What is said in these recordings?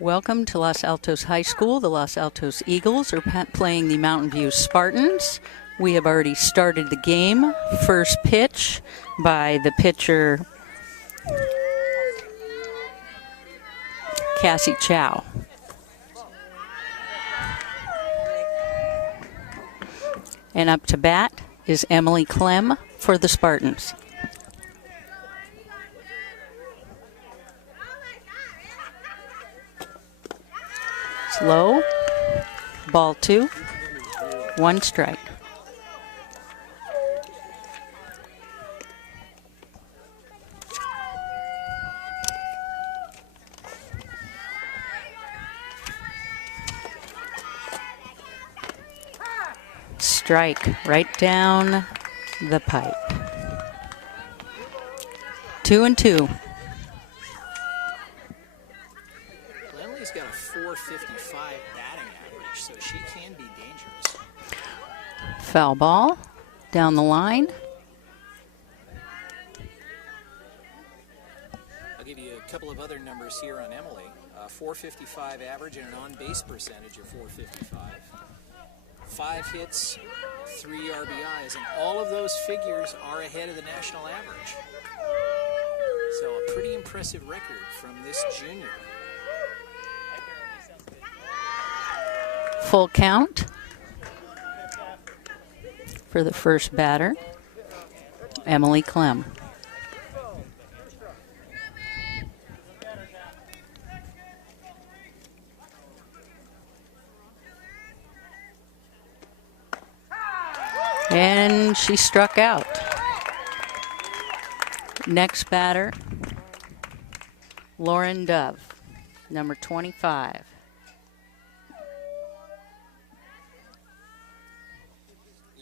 Welcome to Los Altos High School. The Los Altos Eagles are playing the Mountain View Spartans. We have already started the game. First pitch by the pitcher, Cassie Chow. And up to bat is Emily Clem for the Spartans. Low, ball 2, 1 strike. Strike right down the pipe. 2-2. Emily's got a 455 batting average, so she can be dangerous. Foul ball down the line. I'll give you a couple of other numbers here on Emily. 455 average and an on-base percentage of 455. 5 hits, 3 RBIs, and all of those figures are ahead of the national average. So a pretty impressive record from this junior. Full count for the first batter, Emily Clem. And she struck out. Next batter, Lauren Dove, number 25.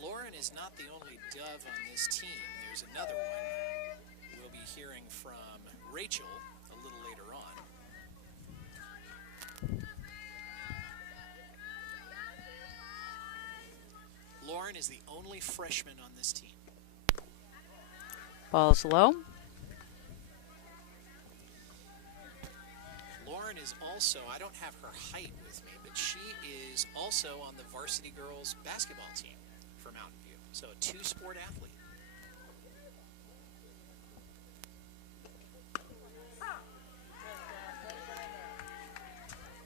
Lauren is not the only Dove on this team. There's another one. We'll be hearing from Rachel a little later on. Lauren is the only freshman on this team. Ball's low. Lauren is also, I don't have her height with me, but she is also on the varsity girls basketball team for Mountain View. So a 2-sport athlete.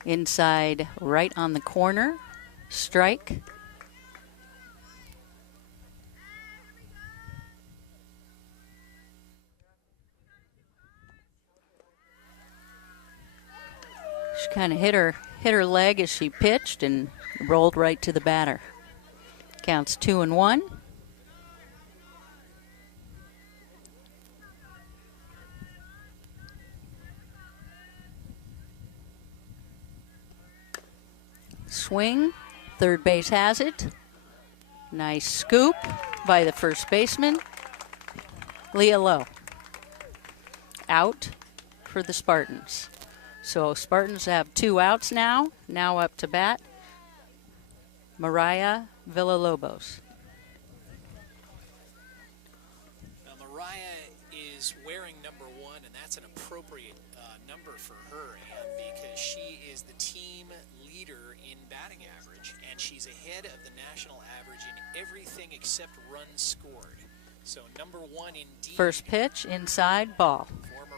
Inside, right on the corner, strike. She kind of hit her leg as she pitched and rolled right to the batter. Counts 2-1. Swing, third base has it. Nice scoop by the first baseman, Leah Lowe. Out for the Spartans. So Spartans have 2 outs now. Now up to bat, Mariah Villalobos. Now Mariah is wearing number 1, and that's an appropriate number for her, Ann, because she is the team leader in batting average, and she's ahead of the national average in everything except runs scored. So number 1 indeed. First pitch, inside, ball. For Mariah.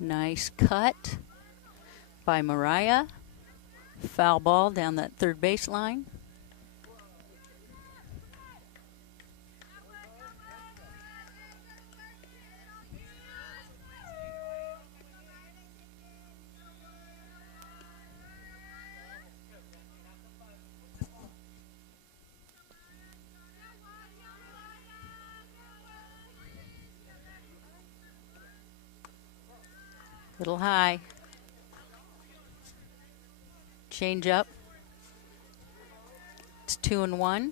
Nice cut by Mariah. Foul ball down that third baseline. Little high. Change up. It's 2-1.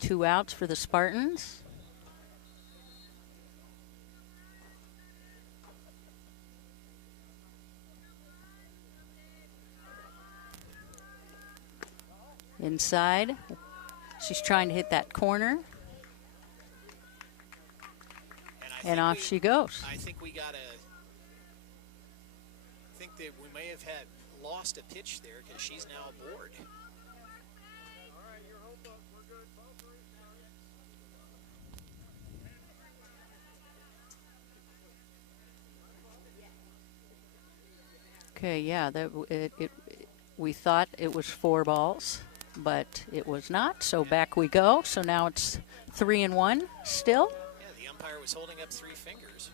2 outs for the Spartans. Inside. She's trying to hit that corner. And off she goes. I think that we may have lost a pitch there because she's now aboard. Okay, yeah, we thought it was 4 balls, but it was not. So back we go. So now it's 3-1 still. Yeah, the umpire was holding up 3 fingers.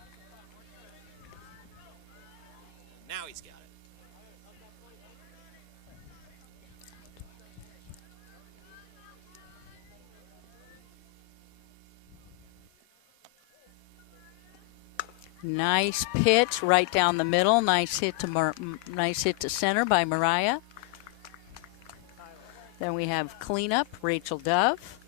Now he's got it. Nice pitch right down the middle. Nice hit to center by Mariah. Then we have cleanup, Rachel Dove.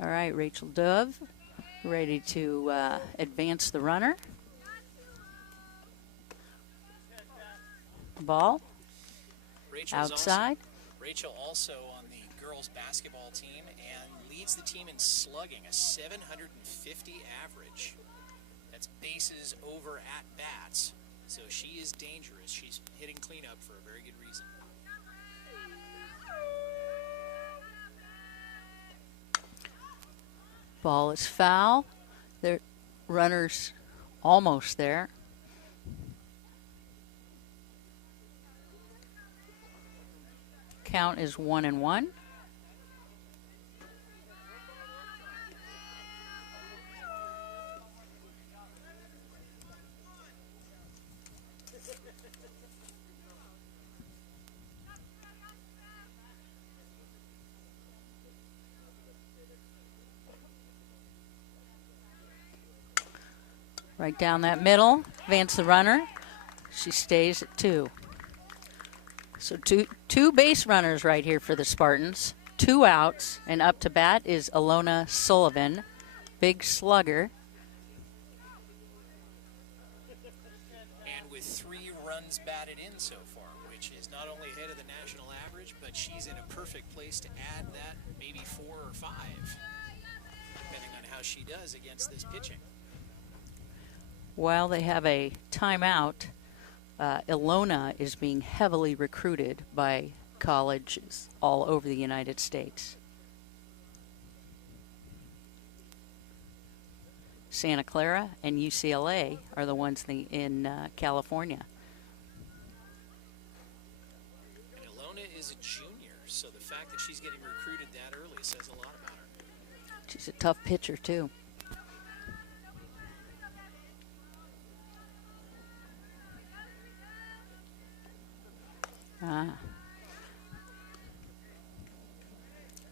All right, Rachel Dove ready to advance the runner. Ball outside. Rachel also on the girls basketball team and leads the team in slugging, a 750 average. That's bases over at bats. So she is dangerous. She's hitting cleanup for a very good reason. Ball is foul. The runner's almost there. Count is 1-1. Right down that middle, advance the runner. She stays at 2. So two base runners right here for the Spartans. 2 outs, and up to bat is Ilona Sullivan, big slugger. And with 3 runs batted in so far, which is not only ahead of the national average, but she's in a perfect place to add that, maybe 4 or 5, depending on how she does against this pitching. While they have a timeout, Ilona is being heavily recruited by colleges all over the United States. Santa Clara and UCLA are the ones in California. And Ilona is a junior, so the fact that she's getting recruited that early says a lot about her. She's a tough pitcher, too.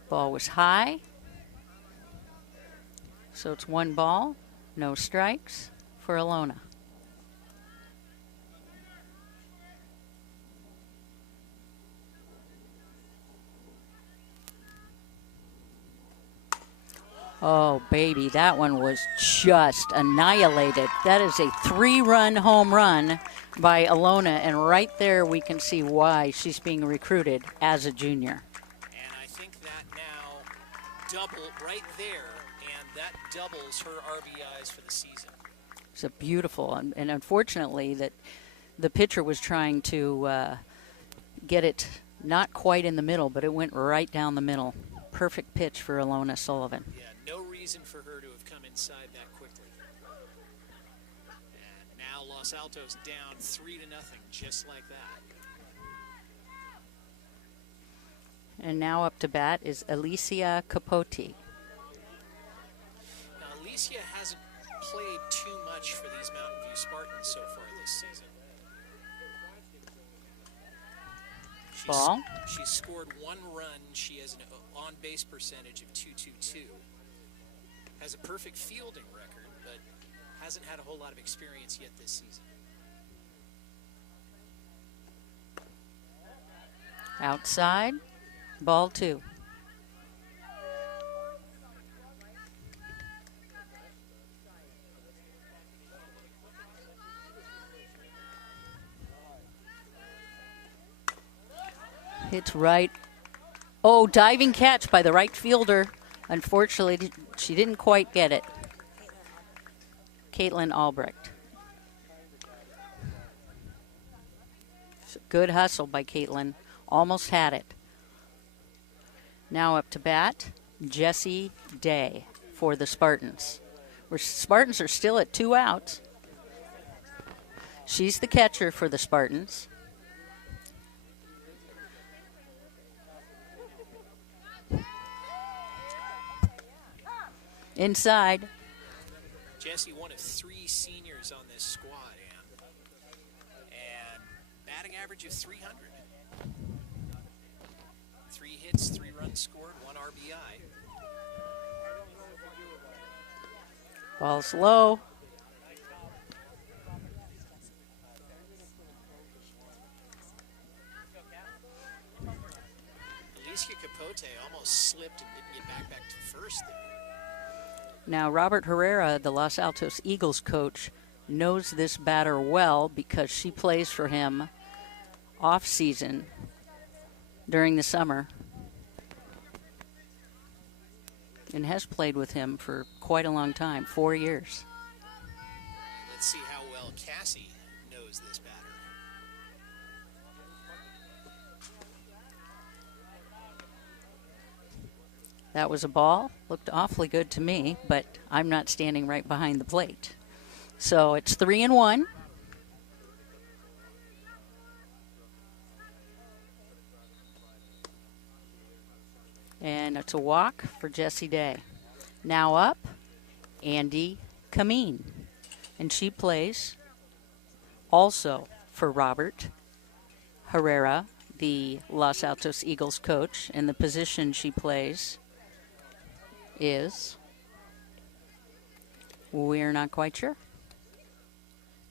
Ball was high. So it's 1 ball, no strikes for Ilona. Oh, baby, that one was just annihilated. That is a 3-run home run by Ilona, and right there we can see why she's being recruited as a junior. And I think that now double right there, and that doubles her RBIs for the season. It's a beautiful, and unfortunately that the pitcher was trying to get it not quite in the middle, but it went right down the middle. Perfect pitch for Ilona Sullivan. Yeah, no reason for her to have come inside that quickly. And now Los Altos down 3-0, just like that. And now up to bat is Alicia Capote. Now, Alicia hasn't played too much for these Mountain View Spartans so far this season. Ball. She's scored 1 run. She has an on-base percentage of .222. Has a perfect fielding record, but hasn't had a whole lot of experience yet this season. Outside, ball 2. Hits right. Oh, diving catch by the right fielder. Unfortunately, she didn't quite get it. Kaitlin Albrecht. Good hustle by Kaitlin. Almost had it. Now up to bat, Jessie Day for the Spartans. Spartans are still at 2 outs. She's the catcher for the Spartans. Inside. Jessie, one of 3 seniors on this squad, and batting average of 300. 3 hits, 3 runs scored, 1 RBI. Ball's low. Alicia Capote almost slipped and didn't get back to first there. Now, Robert Herrera, the Los Altos Eagles coach, knows this batter well because she plays for him off-season during the summer and has played with him for quite a long time, 4 years. Let's see how well Cassie knows this batter. That was a ball. Looked awfully good to me, but I'm not standing right behind the plate. So it's 3-1. And it's a walk for Jessie Day. Now up, Andy Kameen. And she plays also for Robert Herrera, the Los Altos Eagles coach. And the position she plays is, we're not quite sure.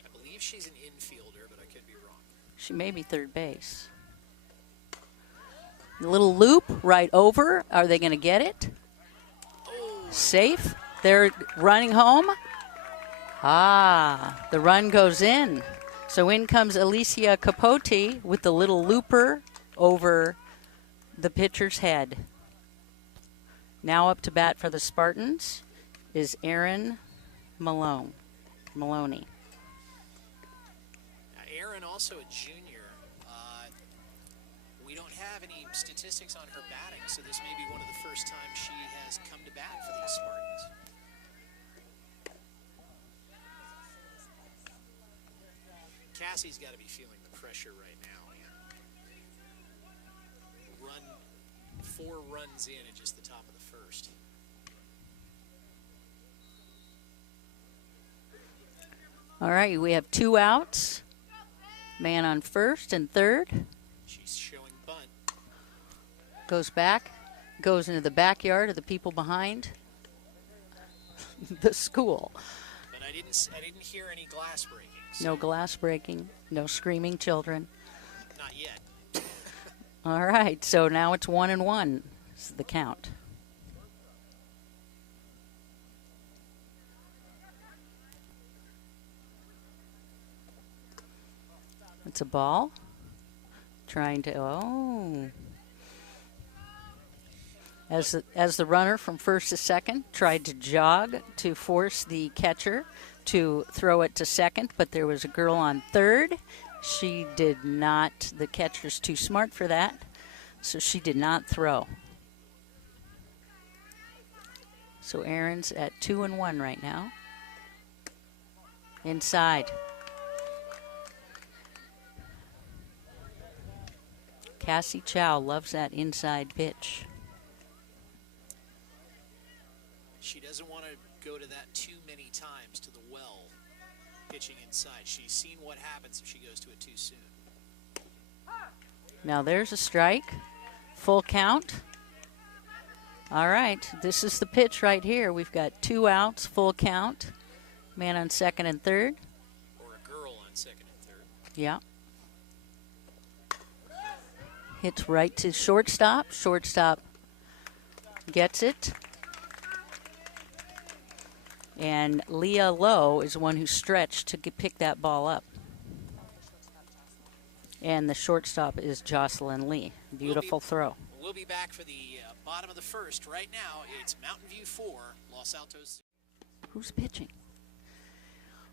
I believe she's an infielder, but I could be wrong. She may be third base. A little loop right over. Are they going to get it? Oh. Safe. They're running home. Ah, the run goes in. So in comes Alicia Capote with the little looper over the pitcher's head. Now up to bat for the Spartans is Erin Malone. Maloney. Erin, also a junior. We don't have any statistics on her batting, so this may be one of the first times she has come to bat for these Spartans. Cassie's got to be feeling the pressure right now. 4 runs in at just the top of the first. All right, we have 2 outs. Man on first and third. She's showing bunt. Goes back, goes into the backyard of the people behind the school. But I didn't hear any glass breaking. So No glass breaking, no screaming children. not yet. All right, so now it's 1-1 is the count. It's a ball. Trying to, As the runner from first to second tried to jog to force the catcher to throw it to second, but there was a girl on third. She did not, the catcher's too smart for that, so she did not throw. So Erin's at 2-1 right now. Inside. Cassie Chow loves that inside pitch. She doesn't want to go to that too many times to the well, pitching inside. She's seen what happens if she goes to it too soon. Now there's a strike. Full count. All right, this is the pitch right here. We've got 2 outs, full count. Man on second and third. Or a girl on second and third. Yeah. hits right to shortstop. Shortstop gets it. And Leah Lowe is the one who stretched to pick that ball up. And the shortstop is Jocelyn Lee. Beautiful throw. We'll be back for the bottom of the first. Right now, it's Mountain View 4, Los Altos. Who's pitching?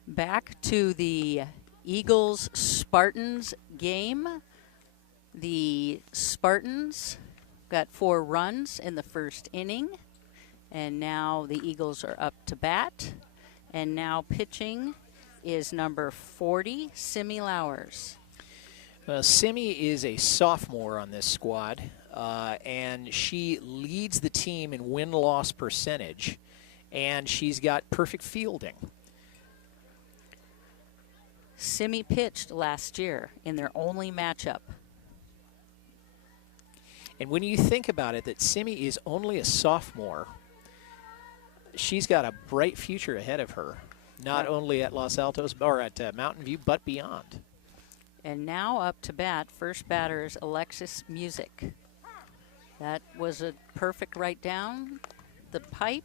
Back to the Eagles-Spartans game. The Spartans got 4 runs in the first inning. And now the Eagles are up to bat. And now pitching is number 40, Simi Lowers. Simi is a sophomore on this squad, and she leads the team in win-loss percentage, and she's got perfect fielding. Simi pitched last year in their only matchup. And when you think about it, that Simi is only a sophomore, she's got a bright future ahead of her, not only at Los Altos or at Mountain View, but beyond. And now up to bat, first batter is Alexis Music. That was a perfect right down the pipe.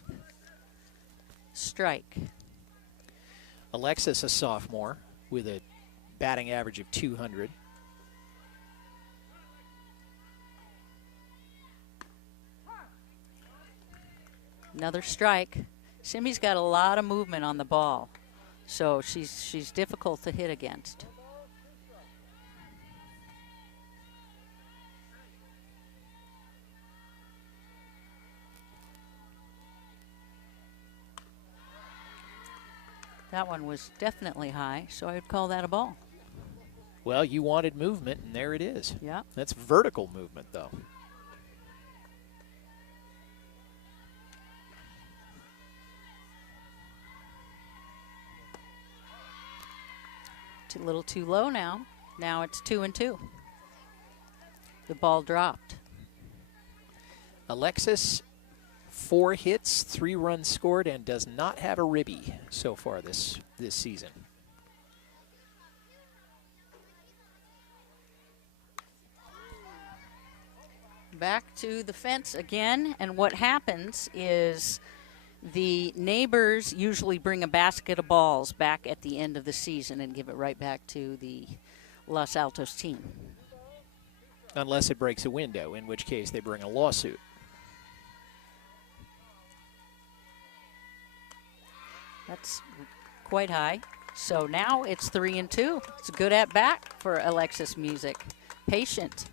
Strike. Alexis, a sophomore, with a batting average of 200. Another strike. Simi's got a lot of movement on the ball, so she's difficult to hit against. That one was definitely high, so I would call that a ball. Well, you wanted movement, and there it is. Yeah. That's vertical movement, though. A little too low now. Now it's 2-2. The ball dropped. Alexis, 4 hits, 3 runs scored, and does not have a ribby so far this season. Back to the fence again, and what happens is the neighbors usually bring a basket of balls back at the end of the season and give it right back to the Los Altos team. Unless it breaks a window, in which case they bring a lawsuit. That's quite high. So now it's 3-2. It's a good at bat for Alexis Music. Patient.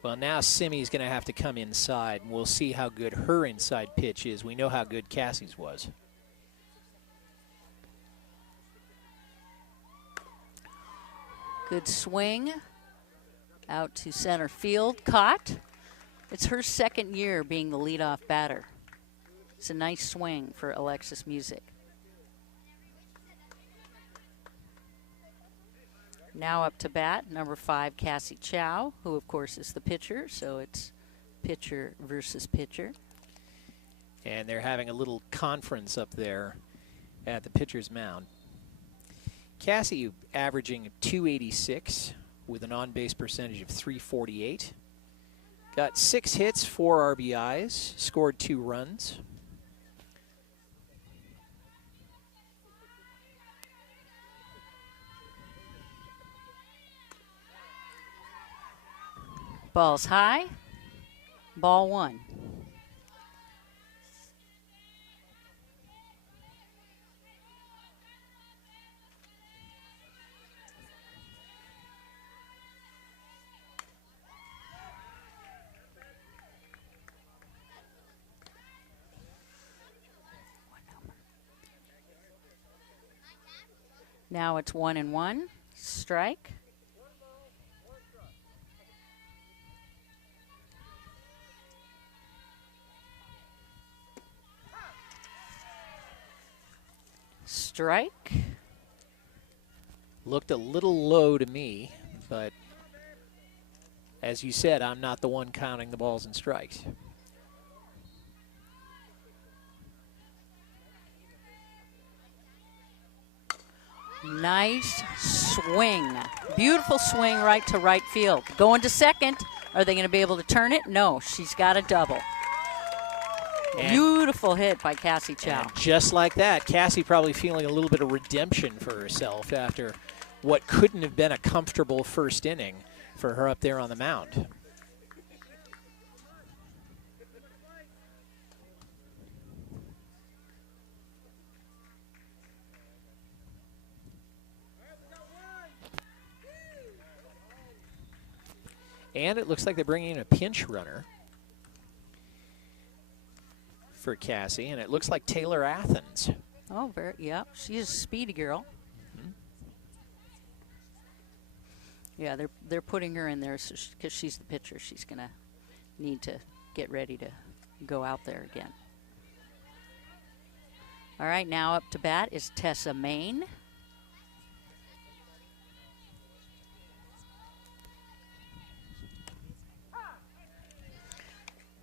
Well, now Simi's going to have to come inside, and we'll see how good her inside pitch is. We know how good Cassie's was. Good swing out to center field. Caught. It's her second year being the leadoff batter. It's a nice swing for Alexis Music. Now up to bat, number 5, Cassie Chow, who of course is the pitcher, so it's pitcher versus pitcher. And they're having a little conference up there at the pitcher's mound. Cassie averaging 286 with an on-base percentage of 348. Got 6 hits, 4 RBIs, scored 2 runs. Ball's high. Ball 1. Now it's 1-1. Strike. Strike. Looked a little low to me, but as you said, I'm not the one counting the balls and strikes. Nice swing. Beautiful swing right to right field. Going to second. Are they going to be able to turn it? No, she's got a double. And beautiful hit by Cassie Chow. And just like that, Cassie probably feeling a little bit of redemption for herself after what couldn't have been a comfortable first inning for her up there on the mound. And it looks like they're bringing in a pinch runner for Cassie, and it looks like Taylor Athens. Oh, yeah, she's a speedy girl. Mm-hmm. Yeah, they're putting her in there because she's the pitcher. She's going to need to get ready to go out there again. All right, now up to bat is Tessa Main.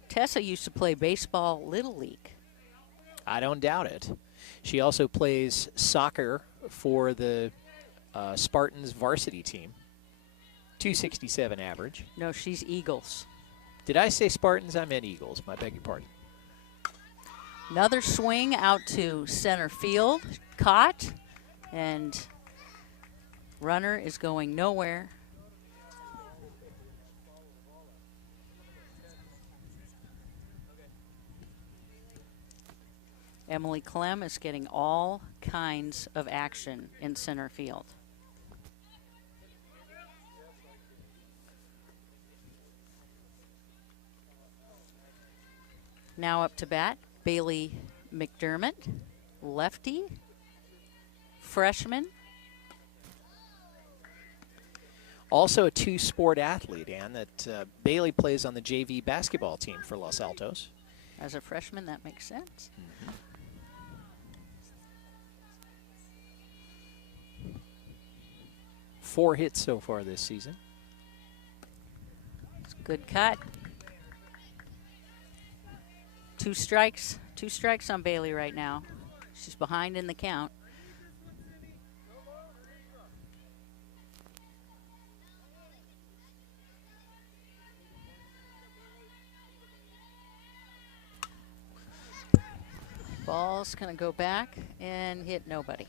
Tessa used to play baseball Little League. I don't doubt it. She also plays soccer for the Spartans varsity team. 267 average. No, she's Eagles. Did I say Spartans? I meant Eagles. My beg your pardon. Another swing out to center field. Caught. And runner is going nowhere. Emily Clem is getting all kinds of action in center field. Now up to bat, Bailey Mcdermott, lefty, freshman. Also a two-sport athlete, Ann, that Bailey plays on the JV basketball team for Los Altos. As a freshman, that makes sense. Mm-hmm. 4 hits so far this season. It's a good cut. 2 strikes on Bailey right now. She's behind in the count. Ball's gonna go back and hit nobody.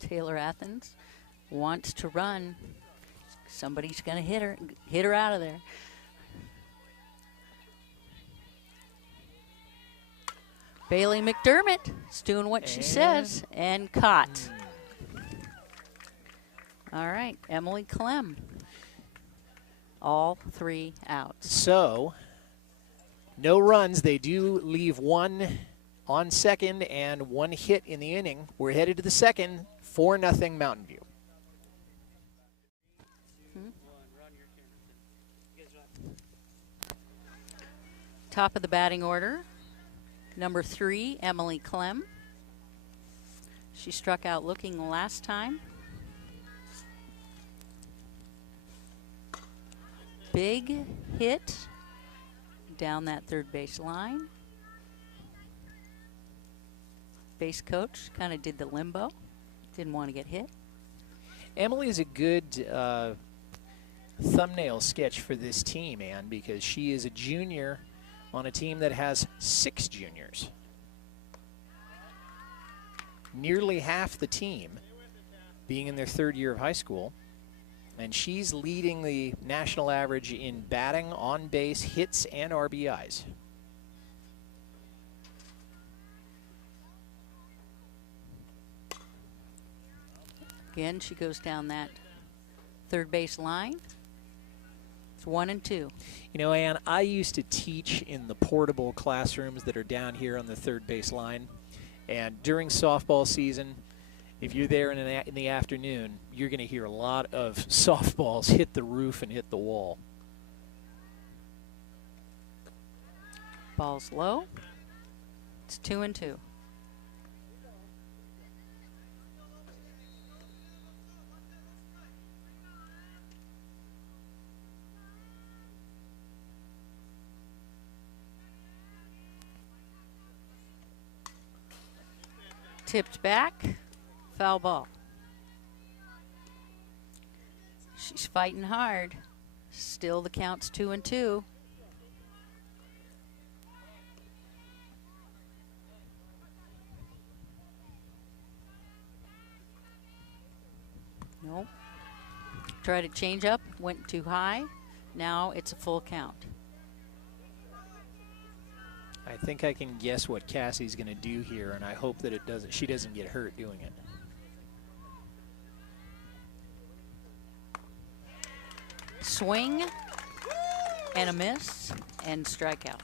Taylor Athens wants to run. Somebody's gonna hit her out of there. Bailey Mcdermott is doing what she says and caught. All right, Emily Clem. All 3 outs. So, no runs. They do leave 1 on second and 1 hit in the inning. We're headed to the second, 4-0 Mountain View. Top of the batting order, number 3, Emily Clem. She struck out looking last time. Big hit down that third base line. Base coach kind of did the limbo. Didn't want to get hit. Emily is a good thumbnail sketch for this team, Ann, because she is a junior on a team that has 6 juniors. Nearly half the team being in their 3rd year of high school. And she's leading the national average in batting, on base, hits, and RBIs. Again, she goes down that third base line. It's 1 and 2. You know, Ann, I used to teach in the portable classrooms that are down here on the third base line. And during softball season, if you're there in the afternoon, you're going to hear a lot of softballs hit the roof and hit the wall. Ball's low. It's 2 and 2. Tipped back, foul ball. She's fighting hard. Still the count's 2-2. Nope. Try to change up, went too high. Now it's a full count. I think I can guess what Cassie's going to do here, and I hope that she doesn't get hurt doing it. Swing and a miss and strikeout.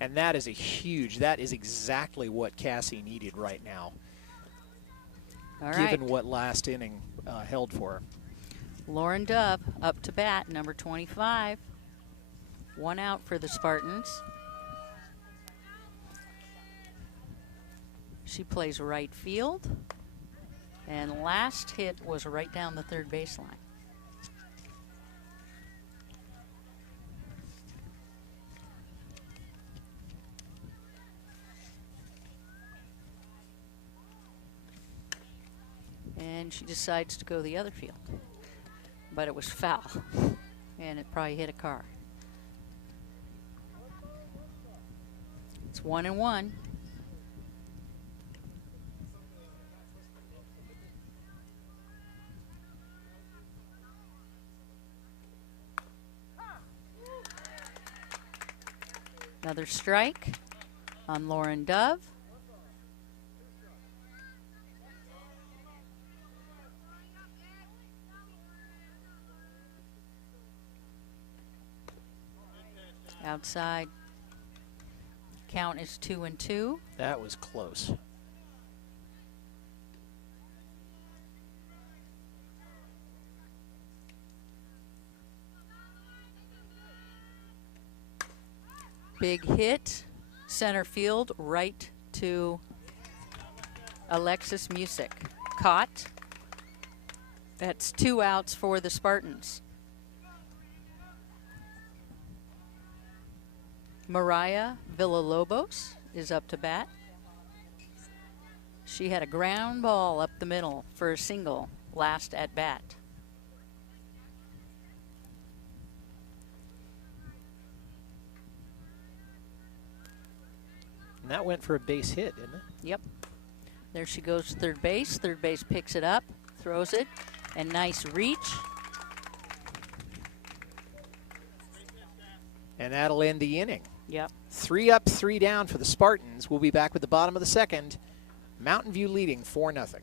And that is that is exactly what Cassie needed right now. All given right. what last inning held for her. Lauren Dove up to bat, number 25. 1 out for the Spartans. She plays right field. And last hit was right down the third baseline. And she decides to go the other field. But it was foul. And it probably hit a car. It's 1-1. Another strike on Lauren Dove. Outside. Count is 2-2. That was close. Big hit, center field, right to Alexis Music. Caught. That's 2 outs for the Spartans. Mariah Villalobos is up to bat. She had a ground ball up the middle for a single last at bat. And that went for a base hit, didn't it? Yep. There she goes to third base. Third base picks it up, throws it, and nice reach. And that'll end the inning. Yep. 3 up, 3 down for the Spartans. We'll be back with the bottom of the second. Mountain View leading 4-0.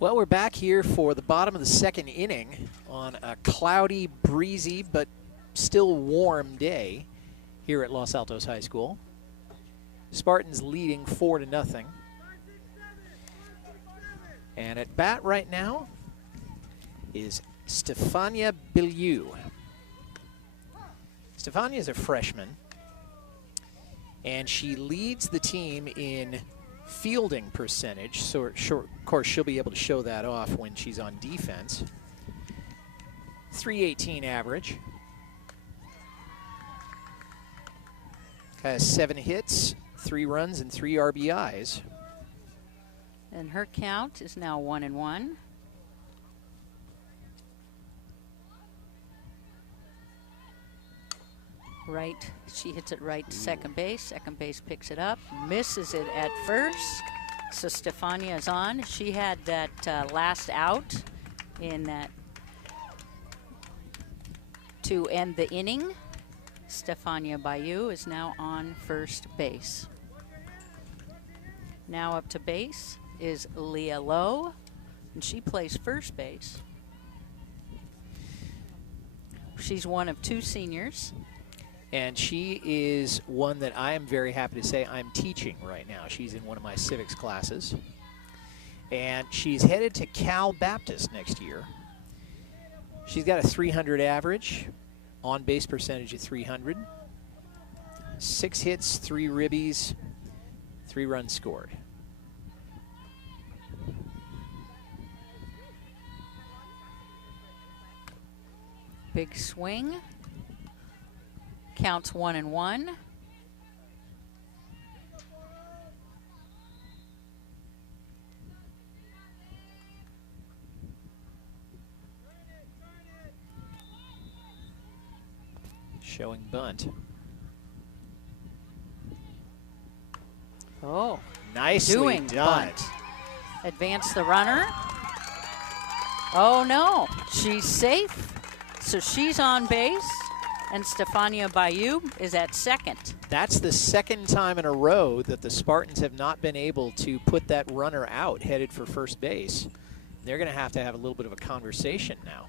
Well, we're back here for the bottom of the second inning on a cloudy, breezy, but still warm day here at Los Altos High School. Spartans leading 4-0. And at bat right now is Stefania Biliou. Stefania is a freshman, and she leads the team in fielding percentage. So, of course, she'll be able to show that off when she's on defense. .318 average. Has 7 hits, 3 runs, and 3 RBIs. And her count is now 1-1. Right, she hits it right to second base. Second base picks it up, misses it at first. So Stefania is on. She had that last out in that to end the inning. Stefania Bayou is now on first base. Now up to base is Leah Lowe, and she plays first base. She's one of 2 seniors. And she is one that I am very happy to say I'm teaching right now. She's in one of my civics classes. And she's headed to Cal Baptist next year. She's got a .300 average, on-base percentage of .300. 6 hits, 3 ribbies, 3 runs scored. Big swing. Counts 1-1. Showing bunt. Oh, Nicely doing done. bunt. Advance the runner. Oh no, she's safe. So she's on base, and Stefania Bayou is at second. That's the second time in a row that the Spartans have not been able to put that runner out headed for first base. They're going to have a little bit of a conversation now.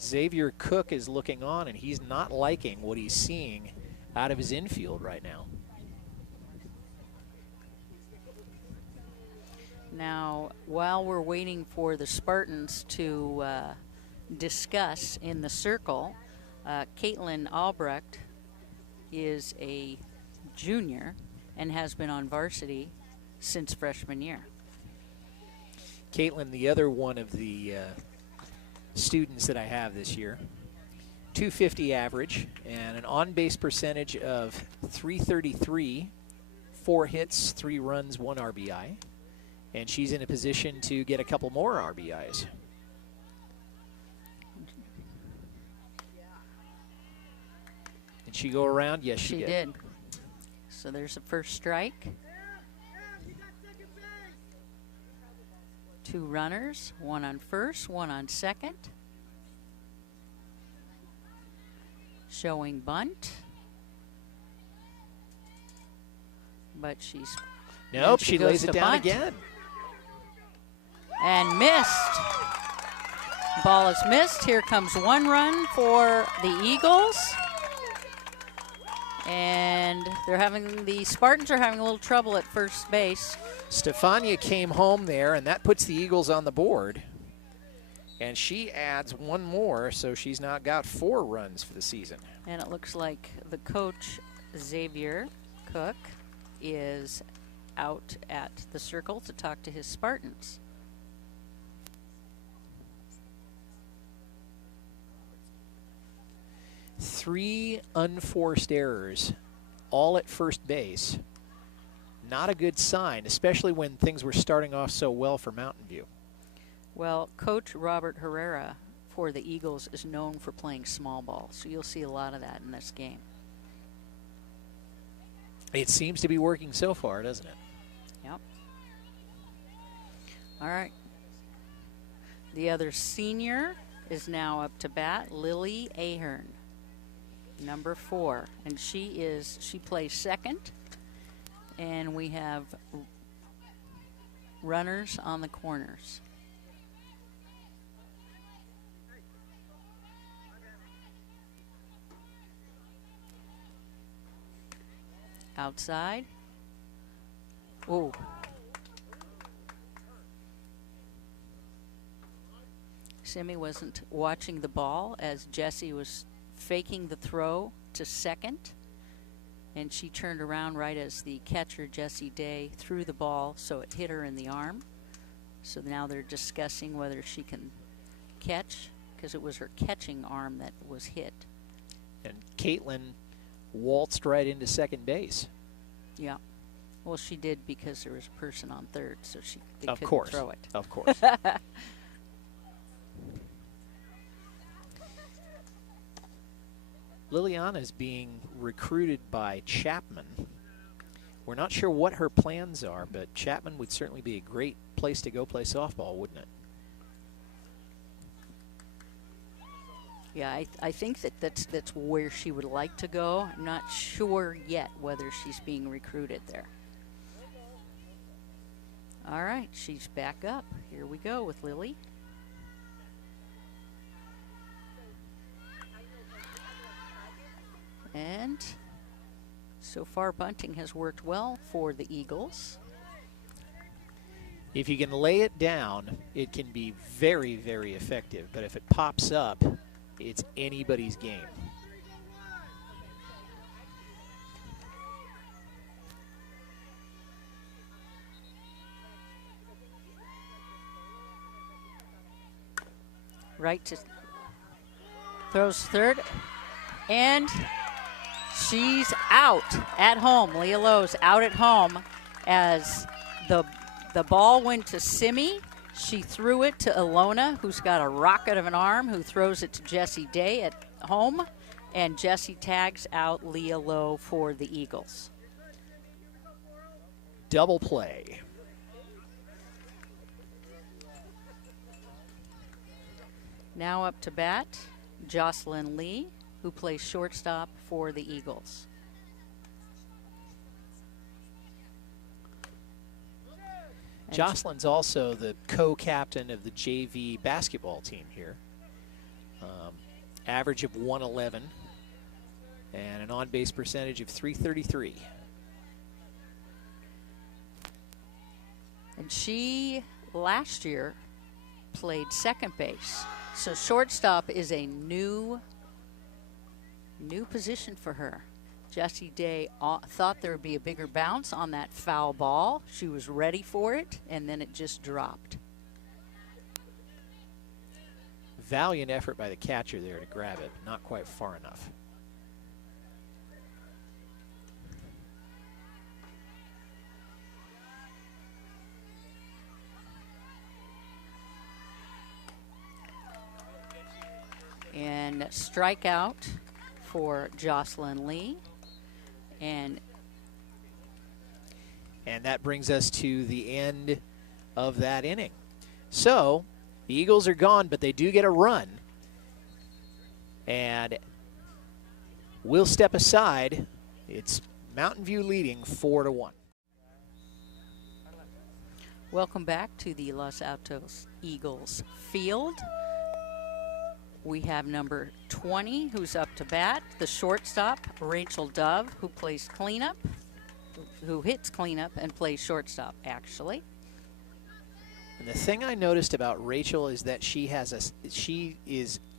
Xavier Cook is looking on, and he's not liking what he's seeing out of his infield right now. Now, while we're waiting for the Spartans to discuss in the circle, Kaitlin Albrecht is a junior and has been on varsity since freshman year. Kaitlin, the other one of the students that I have this year, 250 average and an on-base percentage of .333, 4 hits, 3 runs, 1 RBI. And she's in a position to get a couple more RBIs. Did she go around? Yes, she did. So there's a first strike. 2 runners, 1 on first, 1 on second. Showing bunt. But she's... Nope, she lays it down again. And missed. Ball is missed. Here comes 1 run for the Eagles. And the Spartans are having a little trouble at first base. Stefania came home there, and that puts the Eagles on the board. And she adds 1 more, so she's now got 4 runs for the season. And it looks like the coach, Xavier Cook, is out at the circle to talk to his Spartans. Three unforced errors, all at first base. Not a good sign, especially when things were starting off so well for Mountain View. Well, Coach Robert Herrera for the Eagles is known for playing small ball, so you'll see a lot of that in this game. It seems to be working so far, doesn't it? Yep. All right. The other senior is now up to bat, Lily Ahern, number 4. And she plays second. And we have runners on the corners. Outside. Oh. Simi wasn't watching the ball as Jessie was faking the throw to second. And she turned around right as the catcher, Jessie Day, threw the ball, so it hit her in the arm. So now they're discussing whether she can catch, because it was her catching arm that was hit. And Kaitlin waltzed right into second base. Yeah. Well, she did because there was a person on third, so they of couldn't course. throw it. Of course. Liliana is being recruited by Chapman. We're not sure what her plans are, but Chapman would certainly be a great place to go play softball, wouldn't it? Yeah, I think that's where she would like to go. I'm not sure yet whether she's being recruited there. All right, she's back up. Here we go with Lily. And so far, bunting has worked well for the Eagles. If you can lay it down, it can be very, very effective. But if it pops up, it's anybody's game. Right to throws third, and she's out at home. Leah Lowe's out at home as the ball went to Simi. She threw it to Ilona, who's got a rocket of an arm, who throws it to Jessie Day at home. And Jessie tags out Leah Lowe for the Eagles. Double play. Now up to bat, Jocelyn Lee, who plays shortstop for the Eagles. And Jocelyn's also the co-captain of the JV basketball team here. Average of 111 and an on-base percentage of 333. And she, last year, played second base. So shortstop is a new position for her. Jessie Day thought there would be a bigger bounce on that foul ball. She was ready for it, and then it just dropped. Valiant effort by the catcher there to grab it, not quite far enough. And strikeout for Jocelyn Lee. And that brings us to the end of that inning. So the Eagles are gone, but they do get a run. And we'll step aside. It's Mountain View leading 4-1. Welcome back to the Los Altos Eagles field. We have number 20, who's up to bat, the shortstop, Rachel Dove, who plays cleanup, who hits cleanup and plays shortstop, actually. And the thing I noticed about Rachel is that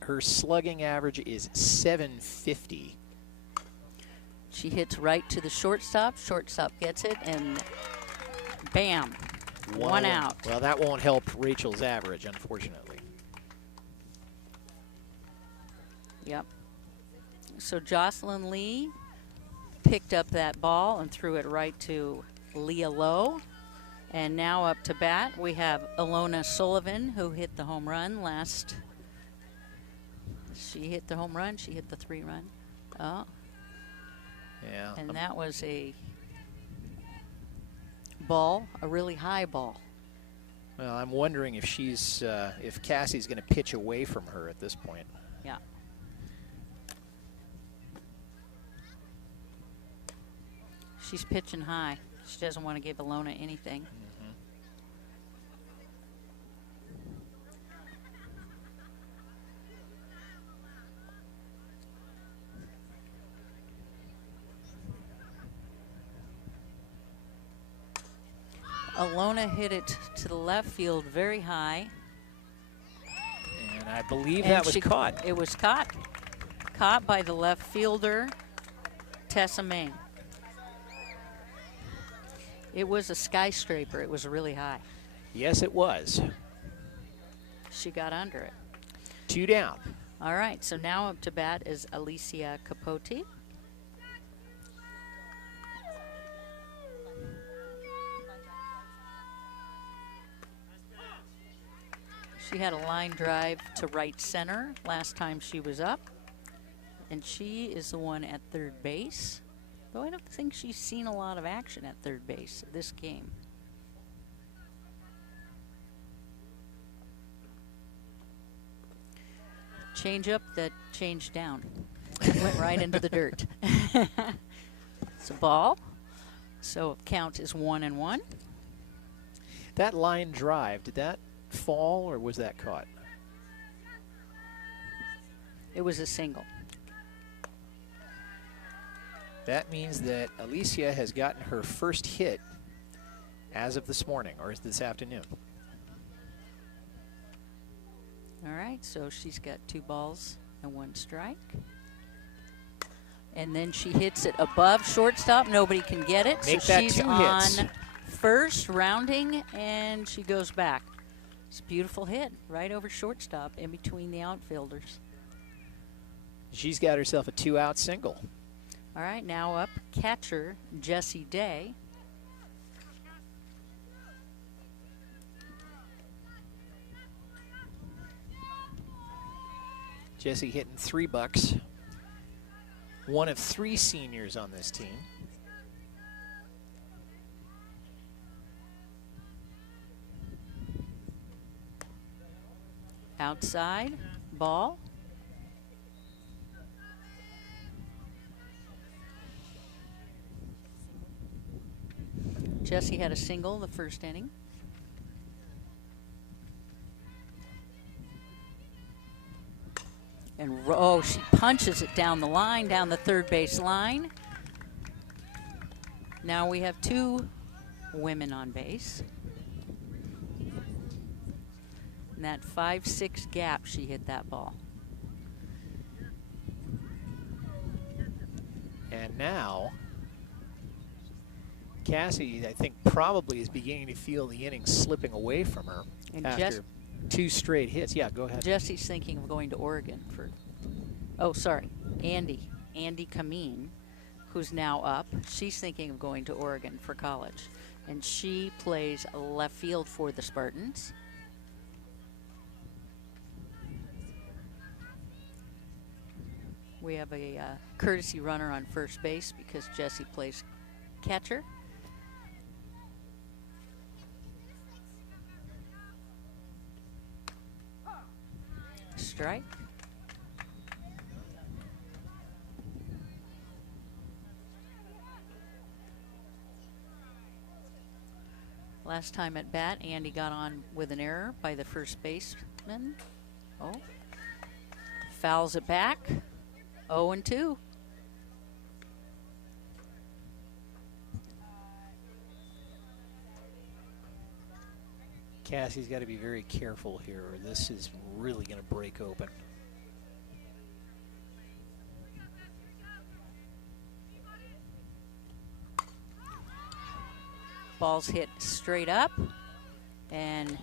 her slugging average is 750. She hits right to the shortstop. Shortstop gets it, and bam, one out. Well, that won't help Rachel's average, unfortunately. Yep. So Jocelyn Lee picked up that ball and threw it right to Leah Lowe. And now up to bat, we have Ilona Sullivan, who hit the home run last. She hit the home run. She hit the 3-run. Oh. Yeah. And that was a ball, a really high ball. Well, I'm wondering if if Cassie's going to pitch away from her at this point. Yeah. She's pitching high. She doesn't want to give Ilona anything. Mm-hmm. Ilona hit it to the left field very high. And I believe And that was caught. It was caught. Caught by the left fielder, Tessa Main. It was a skyscraper. It was really high. Yes, it was. She got under it. 2 down. All right, so now up to bat is Alicia Capote. She had a line drive to right center last time she was up. And she is the one at third base. Though I don't think she's seen a lot of action at third base this game. Change up that changed down. Went right into the dirt. It's a ball. So count is 1-1. That line drive, did that fall or was that caught? It was a single. That means that Alicia has gotten her first hit as of this morning, or this afternoon. All right, so she's got 2 balls and 1 strike. And then she hits it above shortstop. Nobody can get it. Make so that she's 2 on hits. First, rounding, and she goes back. It's a beautiful hit right over shortstop in between the outfielders. She's got herself a 2-out single. All right, now up catcher Jessie Day. Jessie hitting $3. One of 3 seniors on this team. Outside, ball. Jessie had a single the first inning. And oh, she punches it down the line, down the third base line. Now we have 2 women on base. In that 5-6 gap, she hit that ball. And now, Cassie, I think, probably is beginning to feel the innings slipping away from her And after 2 straight hits. Yeah, go ahead. Jessie's thinking of going to Oregon for, oh, sorry, Andy Kameen, who's now up. She's thinking of going to Oregon for college. And she plays left field for the Spartans. We have a courtesy runner on first base because Jessie plays catcher. Strike. Last time at bat, Andy got on with an error by the first baseman. Oh. Fouls it back. 0-2. Cassie's got to be very careful here, or this is really going to break open. Ball's hit straight up, and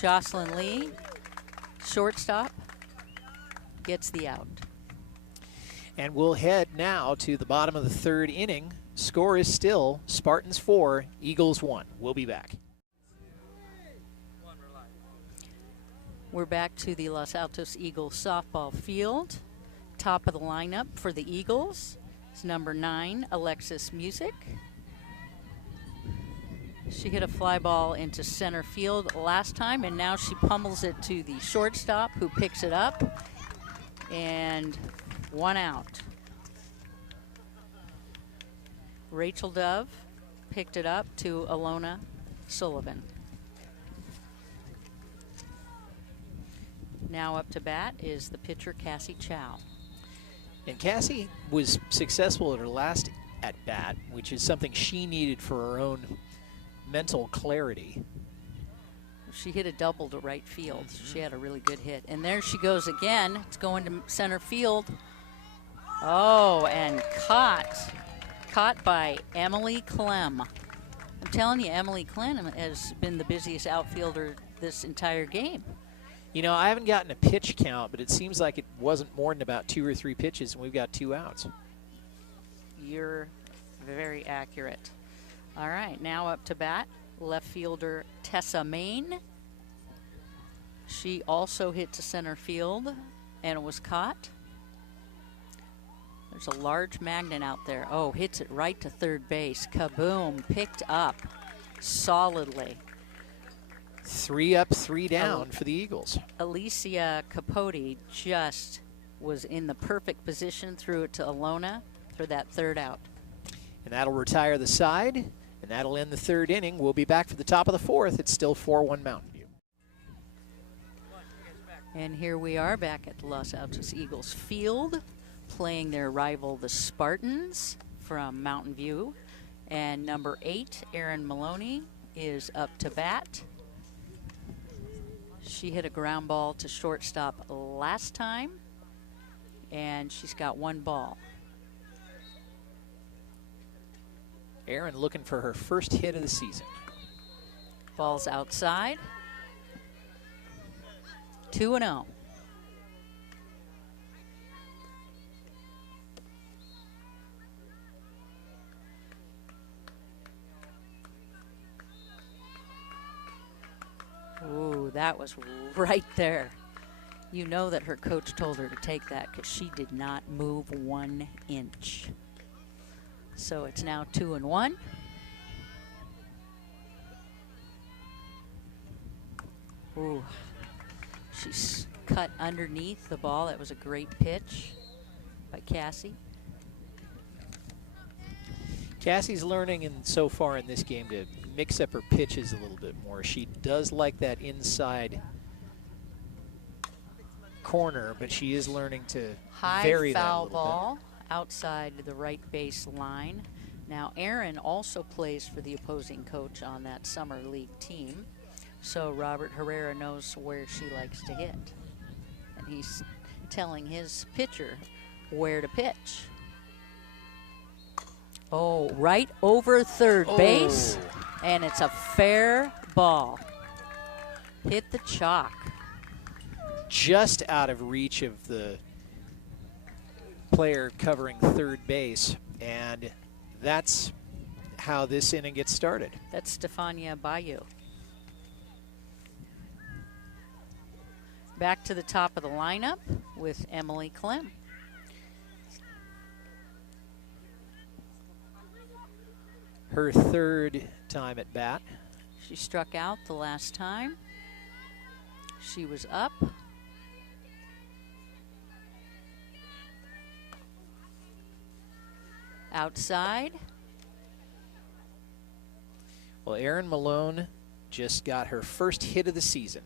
Jocelyn Lee, shortstop, gets the out. And we'll head now to the bottom of the 3rd inning. Score is still Spartans 4, Eagles 1. We'll be back. We're back to the Los Altos Eagles softball field. Top of the lineup for the Eagles is number 9, Alexis Music. She hit a fly ball into center field last time, and now she pummels it to the shortstop, who picks it up, and 1 out. Rachel Dove picked it up to Ilona Sullivan. Now up to bat is the pitcher, Cassie Chow. And Cassie was successful at her last at-bat, which is something she needed for her own mental clarity. She hit a double to right field. She had a really good hit. And there she goes again. It's going to center field. Oh, and caught by Emily Clem. I'm telling you, Emily Clem has been the busiest outfielder this entire game. You know, I haven't gotten a pitch count, but it seems like it wasn't more than about 2 or 3 pitches, and we've got 2 outs. You're very accurate. All right, now up to bat, left fielder Tessa Main. She also hit to center field, and it was caught. There's a large magnet out there. Oh, hits it right to third base. Kaboom, picked up solidly. 3 up, 3 down for the Eagles. Alicia Capote just was in the perfect position, threw it to Ilona for that 3rd out. And that'll retire the side, and that'll end the 3rd inning. We'll be back for the top of the 4th. It's still 4-1 Mountain View. And here we are back at the Los Altos Eagles field, playing their rival, the Spartans, from Mountain View. And number 8, Erin Malone, is up to bat. She hit a ground ball to shortstop last time, and she's got 1 ball. Erin looking for her first hit of the season. Ball's outside. 2-0. Ooh, that was right there. You know that her coach told her to take that because she did not move 1 inch. So it's now 2-1. Ooh, she's cut underneath the ball. That was a great pitch by Cassie. Cassie's learning so far in this game to mix up her pitches a little bit more. She does like that inside corner, but she is learning to vary that a High foul little ball outside the right base line. Now Erin also plays for the opposing coach on that summer league team, so Robert Herrera knows where she likes to hit, and he's telling his pitcher where to pitch. Oh, right over third base, and it's a fair ball. Hit the chalk. Just out of reach of the player covering third base, and that's how this inning gets started. That's Stefania Bayou. Back to the top of the lineup with Emily Clem. Her third time at bat. She struck out the last time. She was up. Outside. Well, Erin Malone just got her first hit of the season.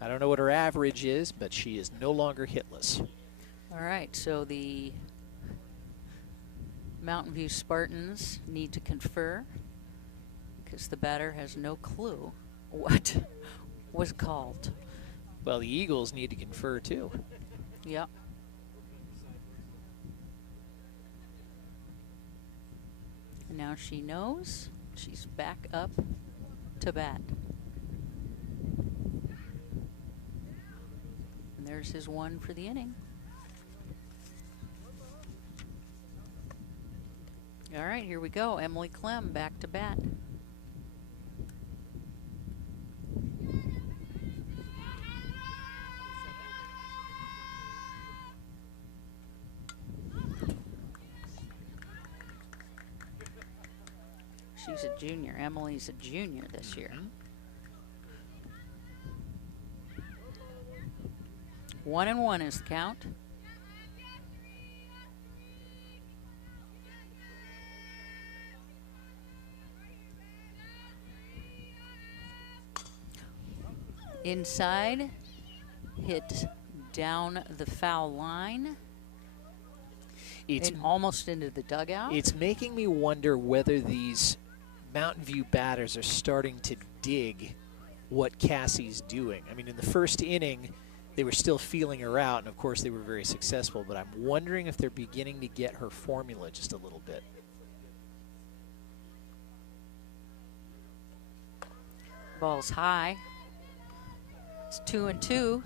I don't know what her average is, but she is no longer hitless. All right, so the Mountain View Spartans need to confer because the batter has no clue what was called. Well, the Eagles need to confer too. Yep. And now she knows she's back up to bat. And there's his one for the inning. All right, here we go. Emily Clem back to bat. She's a junior. Emily's a junior this year. 1-1 is the count. Inside, hit down the foul line. It's almost into the dugout. It's making me wonder whether these Mountain View batters are starting to dig what Cassie's doing. I mean, in the first inning, they were still feeling her out, and of course they were very successful, but I'm wondering if they're beginning to get her formula just a little bit. Ball's high. It's 2-2.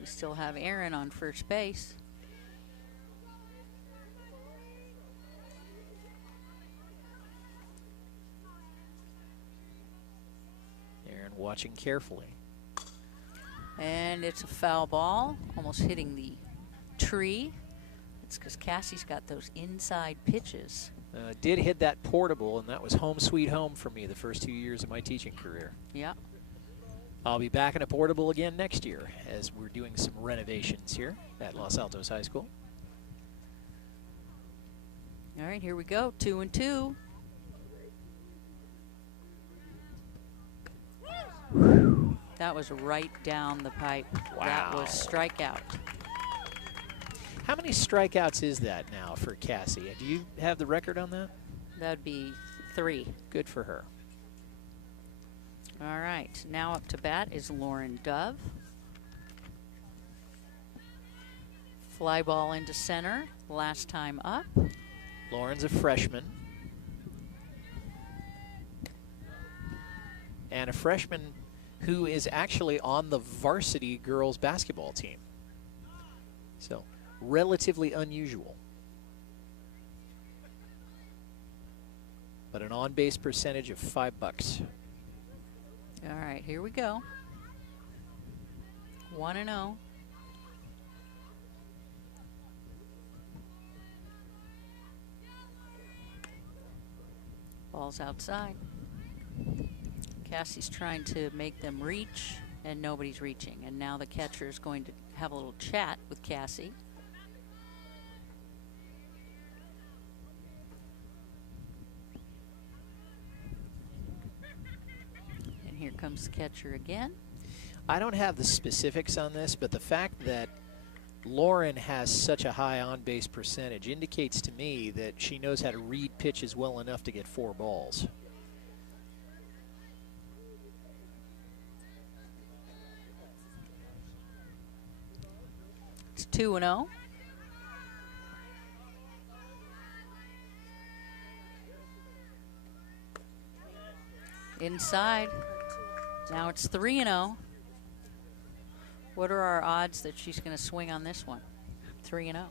We still have Erin on first base. Erin watching carefully. And it's a foul ball, almost hitting the tree. It's because Cassie's got those inside pitches. Did hit that portable, and that was home sweet home for me the first 2 years of my teaching career. Yeah. I'll be back in a portable again next year as we're doing some renovations here at Los Altos High School. All right, here we go. 2-2. That was right down the pipe. Wow. That was strikeout. How many strikeouts is that now for Cassie? Do you have the record on that? That'd be 3. Good for her. All right, now up to bat is Lauren Dove. Fly ball into center, last time up. Lauren's a freshman. And a freshman who is actually on the varsity girls basketball team. So, relatively unusual. but an on-base percentage of $5. All right, here we go. 1-0. Ball's outside. Cassie's trying to make them reach, and nobody's reaching. And now the catcher is going to have a little chat with Cassie. And here comes the catcher again. I don't have the specifics on this, but the fact that Lauren has such a high on-base percentage indicates to me that she knows how to read pitches well enough to get 4 balls. It's 2-0. Inside. Now it's 3-0. What are our odds that she's going to swing on this one? 3-0. Well,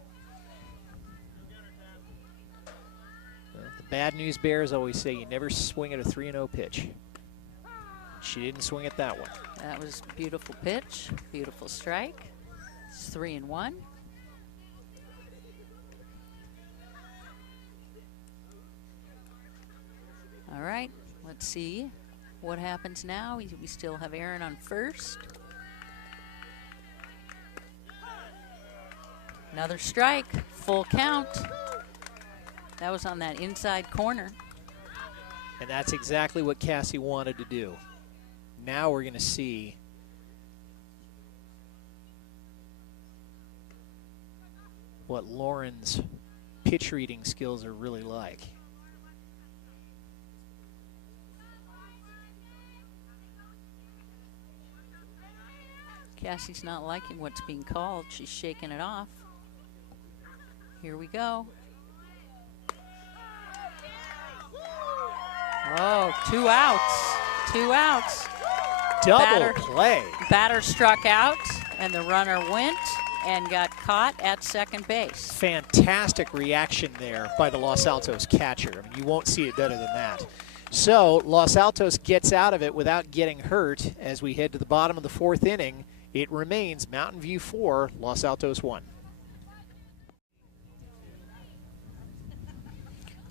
the bad news bears always say you never swing at a 3-0 pitch. She didn't swing at that one. That was a beautiful pitch, beautiful strike. It's 3-1. All right, let's see what happens now. We still have Erin on first. Another strike, full count. That was on that inside corner. And that's exactly what Cassie wanted to do. Now we're going to see what Lauren's pitch reading skills are really like. Cassie's not liking what's being called. She's shaking it off. Here we go. Oh, 2 outs. 2 outs. Double play. Batter struck out, and the runner went and got caught at second base. Fantastic reaction there by the Los Altos catcher. I mean, you won't see it better than that. So Los Altos gets out of it without getting hurt as we head to the bottom of the 4th inning. It remains Mountain View 4, Los Altos 1.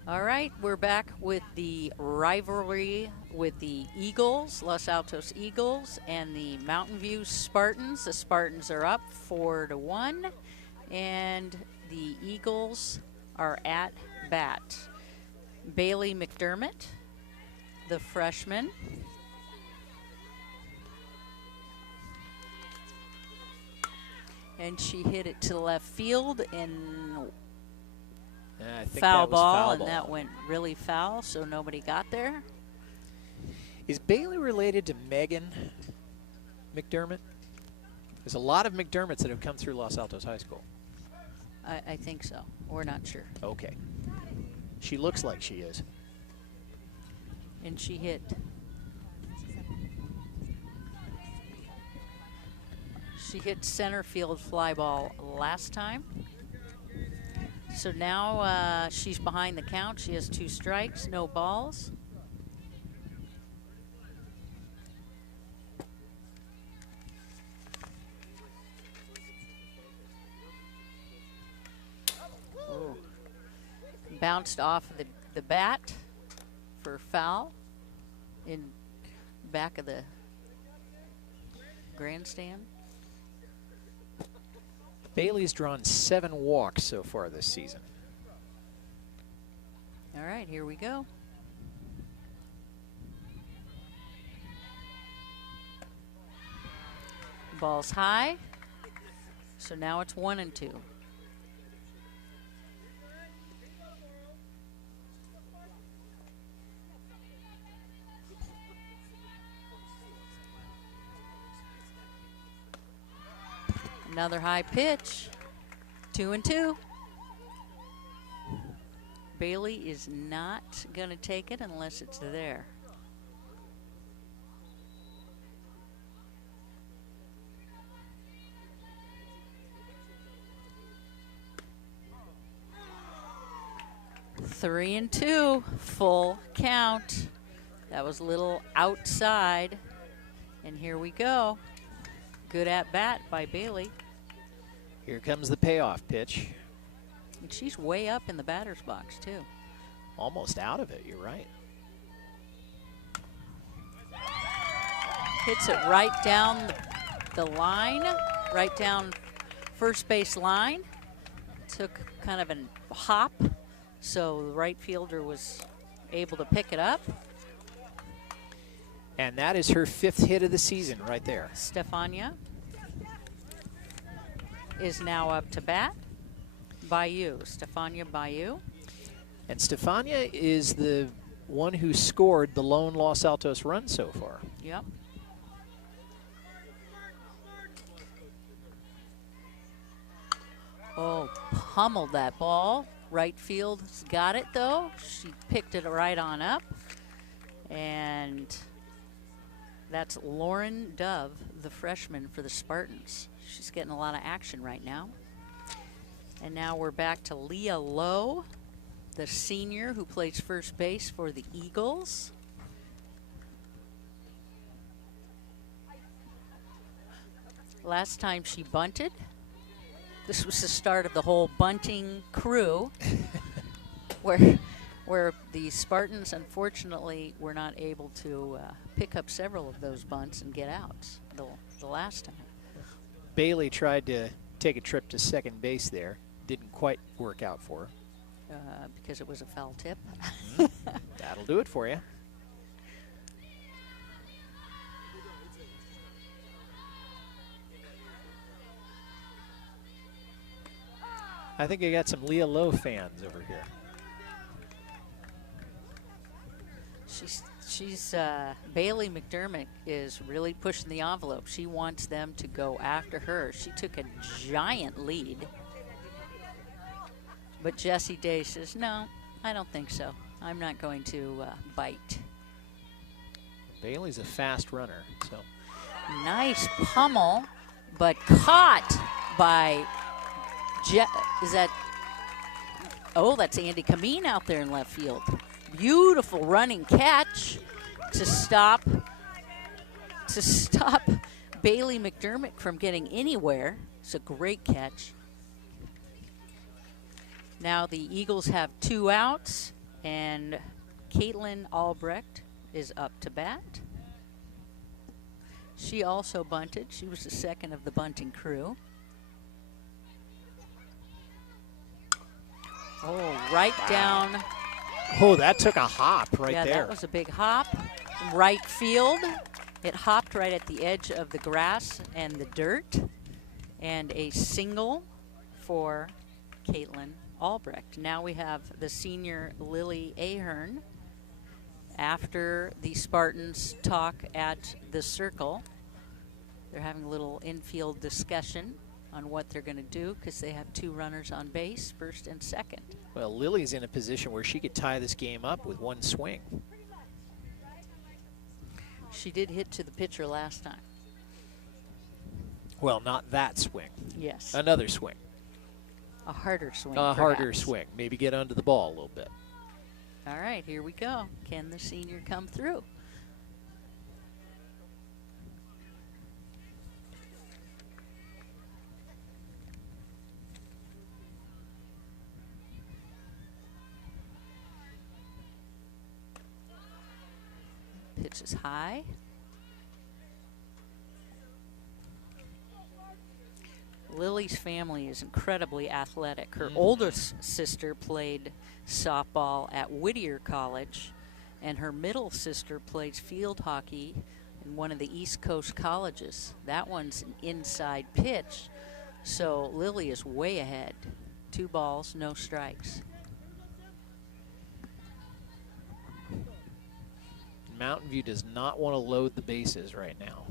All right, we're back with the rivalry with the Eagles, Los Altos Eagles, and the Mountain View Spartans. The Spartans are up 4-1, and the Eagles are at bat. Bailey McDermott, the freshman. And she hit it to left field and I think foul that was ball, foul and ball. that went really foul, so nobody got there. Is Bailey related to Megan McDermott? There's a lot of McDermotts that have come through Los Altos High School. I think so. We're not sure. Okay. She looks like she is. And she hit. She hit center field fly ball last time. So now she's behind the count. She has 2 strikes, no balls. Ooh. Bounced off of the bat for foul in back of the grandstand. Bailey's drawn 7 walks so far this season. All right, here we go. Ball's high. So now it's 1-2. Another high pitch. 2-2. Bailey is not going to take it unless it's there. 3-2, full count. That was a little outside. And here we go. Good at bat by Bailey. Here comes the payoff pitch. And she's way up in the batter's box, too. Almost out of it, you're right. Hits it right down the line, right down first base line. Took kind of a hop, so the right fielder was able to pick it up. And that is her 5th hit of the season right there. Stefania is now up to bat. Bayou, Stefania Bayou. And Stefania is the one who scored the lone Los Altos run so far. Yep. Oh, pummeled that ball. Right field's got it, though. She picked it right on up. And that's Lauren Dove, the freshman for the Spartans. She's getting a lot of action right now. And now we're back to Leah Lowe, the senior who plays first base for the Eagles. Last time she bunted. This was the start of the whole bunting crew, where the Spartans, unfortunately, were not able to pick up several of those bunts and get outs the last time. Bailey tried to take a trip to second base there. Didn't quite work out for her. Because it was a foul tip. That'll do it for you. I think I got some Leah Lowe fans over here. Bailey Mcdermott is really pushing the envelope. She wants them to go after her. She took a giant lead. But Jessie Day says, no, I don't think so. I'm not going to bite. Bailey's a fast runner, so. Nice pummel, but caught by, that's Andy Kameen out there in left field. Beautiful running catch to stop Bailey Mcdermott from getting anywhere. It's a great catch. Now the Eagles have 2 outs, and Kaitlin Albrecht is up to bat. She also bunted. She was the second of the bunting crew. Oh, right down. Oh, that took a hop right there. Yeah, that was a big hop. Right field. It hopped right at the edge of the grass and the dirt. And a single for Kaitlin Albrecht. Now we have the senior Lily Ahern. After the Spartans talk at the circle, they're having a little infield discussion on what they're going to do because they have 2 runners on base, first and second. Well, Lily's in a position where she could tie this game up with 1 swing. She did hit to the pitcher last time. Well, not that swing. Yes. Another swing. A harder swing. A harder perhaps. swing. Maybe get under the ball a little bit. All right, here we go. Can the senior come through? Pitch is high. Lily's family is incredibly athletic. Her oldest sister played softball at Whittier College, and her middle sister plays field hockey in one of the East Coast colleges. That one's an inside pitch, so Lily is way ahead. 2 balls, no strikes. Mountain View does not want to load the bases right now.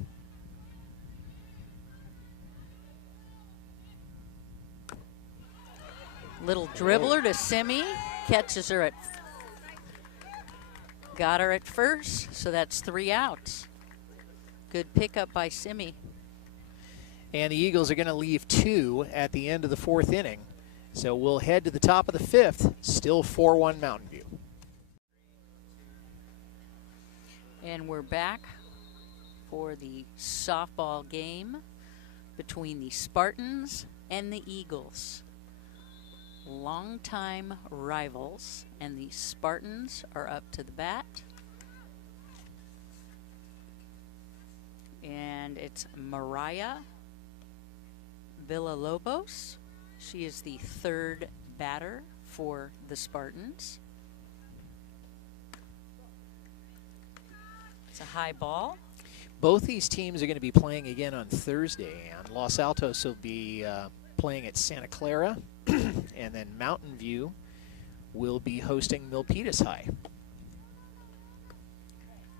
Little dribbler to Simi, catches her got her at first, so that's 3 outs. Good pickup by Simi. And the Eagles are going to leave 2 at the end of the 4th inning So we'll head to the top of the 5th, still 4-1 Mountain View. And we're back for the softball game between the Spartans and the Eagles. Longtime rivals, and the Spartans are up to the bat. And it's Mariah Villalobos. She is the 3rd batter for the Spartans. It's a high ball. Both these teams are going to be playing again on Thursday, and Los Altos will be playing at Santa Clara, and then Mountain View will be hosting Milpitas High.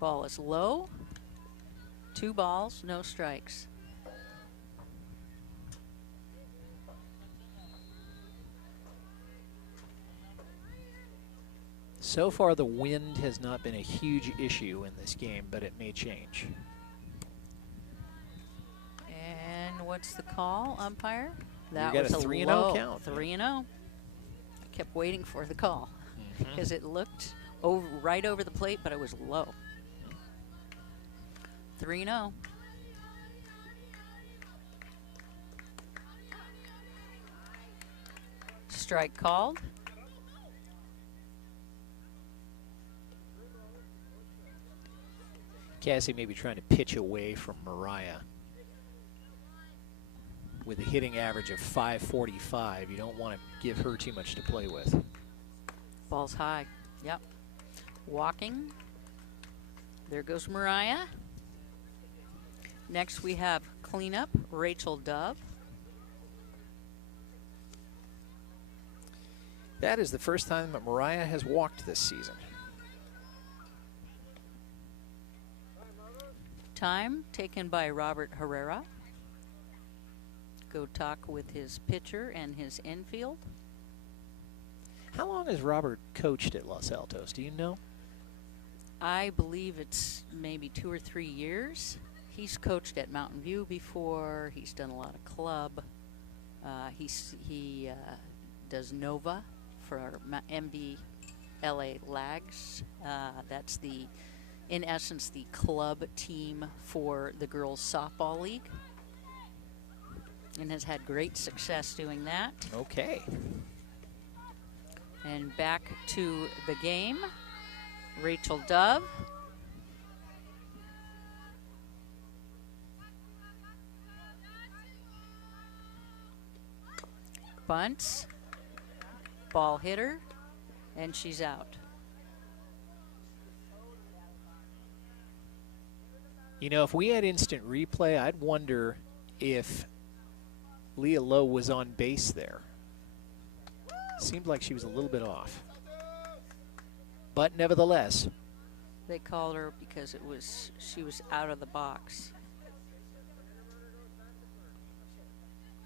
Ball is low. 2 balls, no strikes. So far, the wind has not been a huge issue in this game, but it may change. And what's the call, umpire? That was a 3-0 count. 3-0. I kept waiting for the call because it looked right over the plate, but it was low. 3-0. Strike called. Cassie may be trying to pitch away from Mariah. With a hitting average of .545, you don't want to give her too much to play with. Ball's high. Yep. Walking. There goes Mariah. Next we have cleanup, Rachel Dove. That is the first time that Mariah has walked this season. Time taken by Robert Herrera. Go talk with his pitcher and his infield. How long has Robert coached at Los Altos? Do you know? I believe it's maybe 2 or 3 years. He's coached at Mountain View before. He's done a lot of club. He does Nova for our MVLA Lags. That's the, in essence, the club team for the girls softball league, and has had great success doing that. Okay. And back to the game, Rachel Dove. Bunts, ball hitter, and she's out. You know, if we had instant replay, I'd wonder if Leah Lowe was on base there. Seemed like she was a little bit off. But nevertheless. They called her because she was out of the box.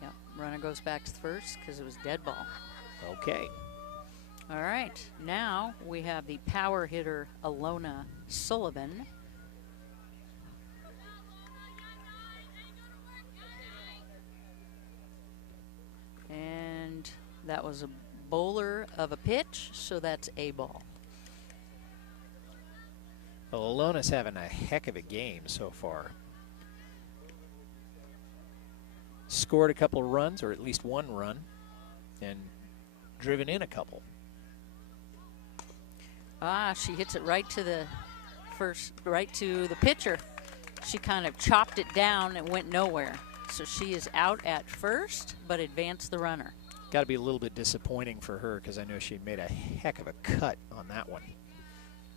Yeah, runner goes back to first because it was dead ball. Okay. All right, now we have the power hitter Ilona Sullivan. And that was a bowler of a pitch, so that's a ball. Well, Ilona's having a heck of a game so far. Scored a couple of runs, or at least one run, and driven in a couple. She hits it right to the pitcher. She kind of chopped it down and went nowhere. So she is out at first, but advanced the runner. Got to be a little bit disappointing for her because I know she made a heck of a cut on that one.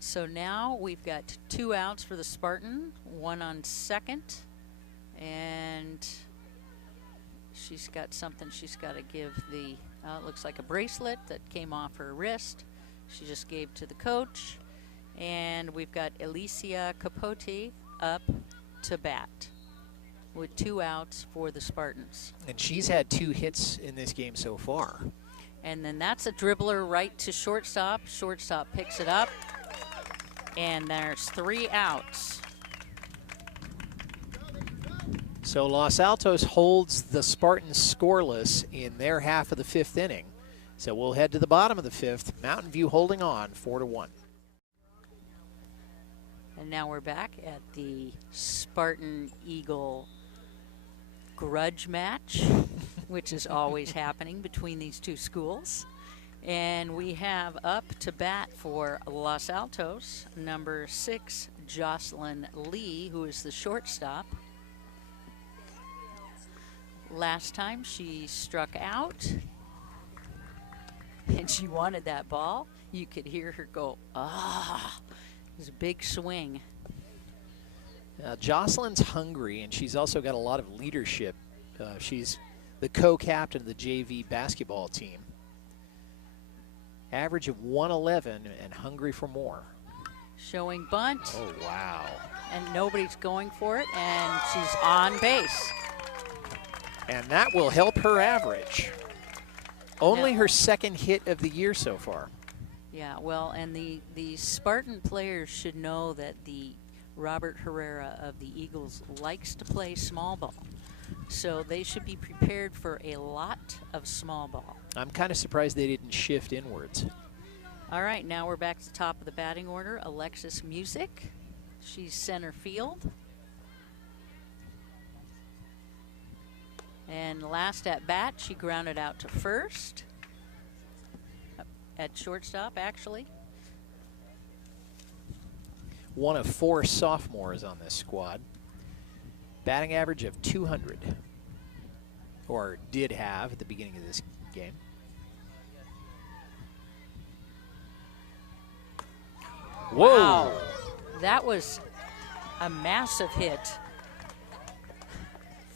So now we've got 2 outs for the Spartan, 1 on second, and she's got something she's got to give the, it looks like a bracelet that came off her wrist. She just gave to the coach, and we've got Alicia Capote up to bat with 2 outs for the Spartans. And she's had 2 hits in this game so far. And then that's a dribbler right to shortstop. Shortstop picks it up. And there's 3 outs. So Los Altos holds the Spartans scoreless in their half of the 5th inning. So we'll head to the bottom of the 5th. Mountain View holding on 4-1. And now we're back at the Spartan Eagle grudge match, which is always happening between these two schools. And we have up to bat for Los Altos, number 6, Jocelyn Lee, who is the shortstop. Last time she struck out, and she wanted that ball. You could hear her go, ah. It was a big swing. Jocelyn's hungry, and she's also got a lot of leadership. She's the co-captain of the JV basketball team. Average of 111 and hungry for more. Showing bunt. Oh, wow. And nobody's going for it, and she's on base. And that will help her average. Only her 2nd hit of the year so far. Yeah, well, and the Spartan players should know that the Robert Herrera of the Eagles likes to play small ball. So they should be prepared for a lot of small ball. I'm kind of surprised they didn't shift inwards. All right, now we're back to the top of the batting order. Alexis Music. She's center field. And last at bat, she grounded out to first. At shortstop, actually. One of 4 sophomores on this squad. Batting average of 200. Or did have at the beginning of this game. Whoa! Wow. That was a massive hit.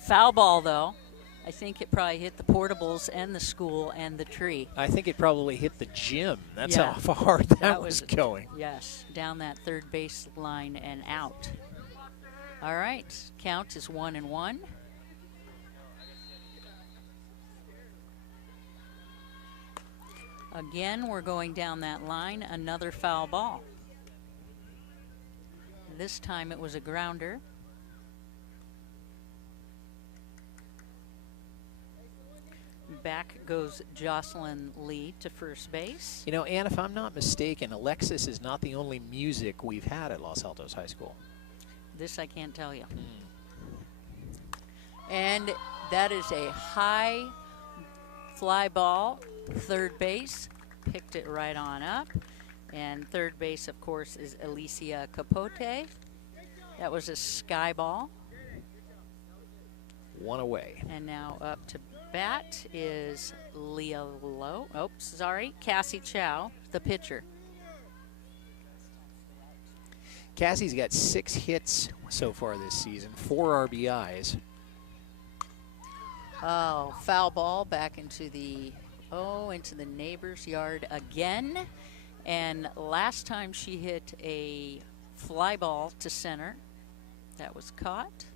Foul ball, though. I think it probably hit the portables and the school and the tree. I think it probably hit the gym. That's Yeah. how far that was going. Yes, down that third base line and out. All right, count is 1-1. Again, we're going down that line, another foul ball. This time it was a grounder. Back goes Jocelyn Lee to first base. You know, Ann, if I'm not mistaken, Alexis is not the only music we've had at Los Altos High School. This I can't tell you. And that is a high fly ball, third base, picked it right on up. And third base, of course, is Alicia Capote. That was a sky ball. One away. And now up to bat is Cassie Chow, the pitcher. Cassie's got 6 hits so far this season, 4 RBIs. Oh, foul ball back into the neighbor's yard again. And last time she hit a fly ball to center. That was caught.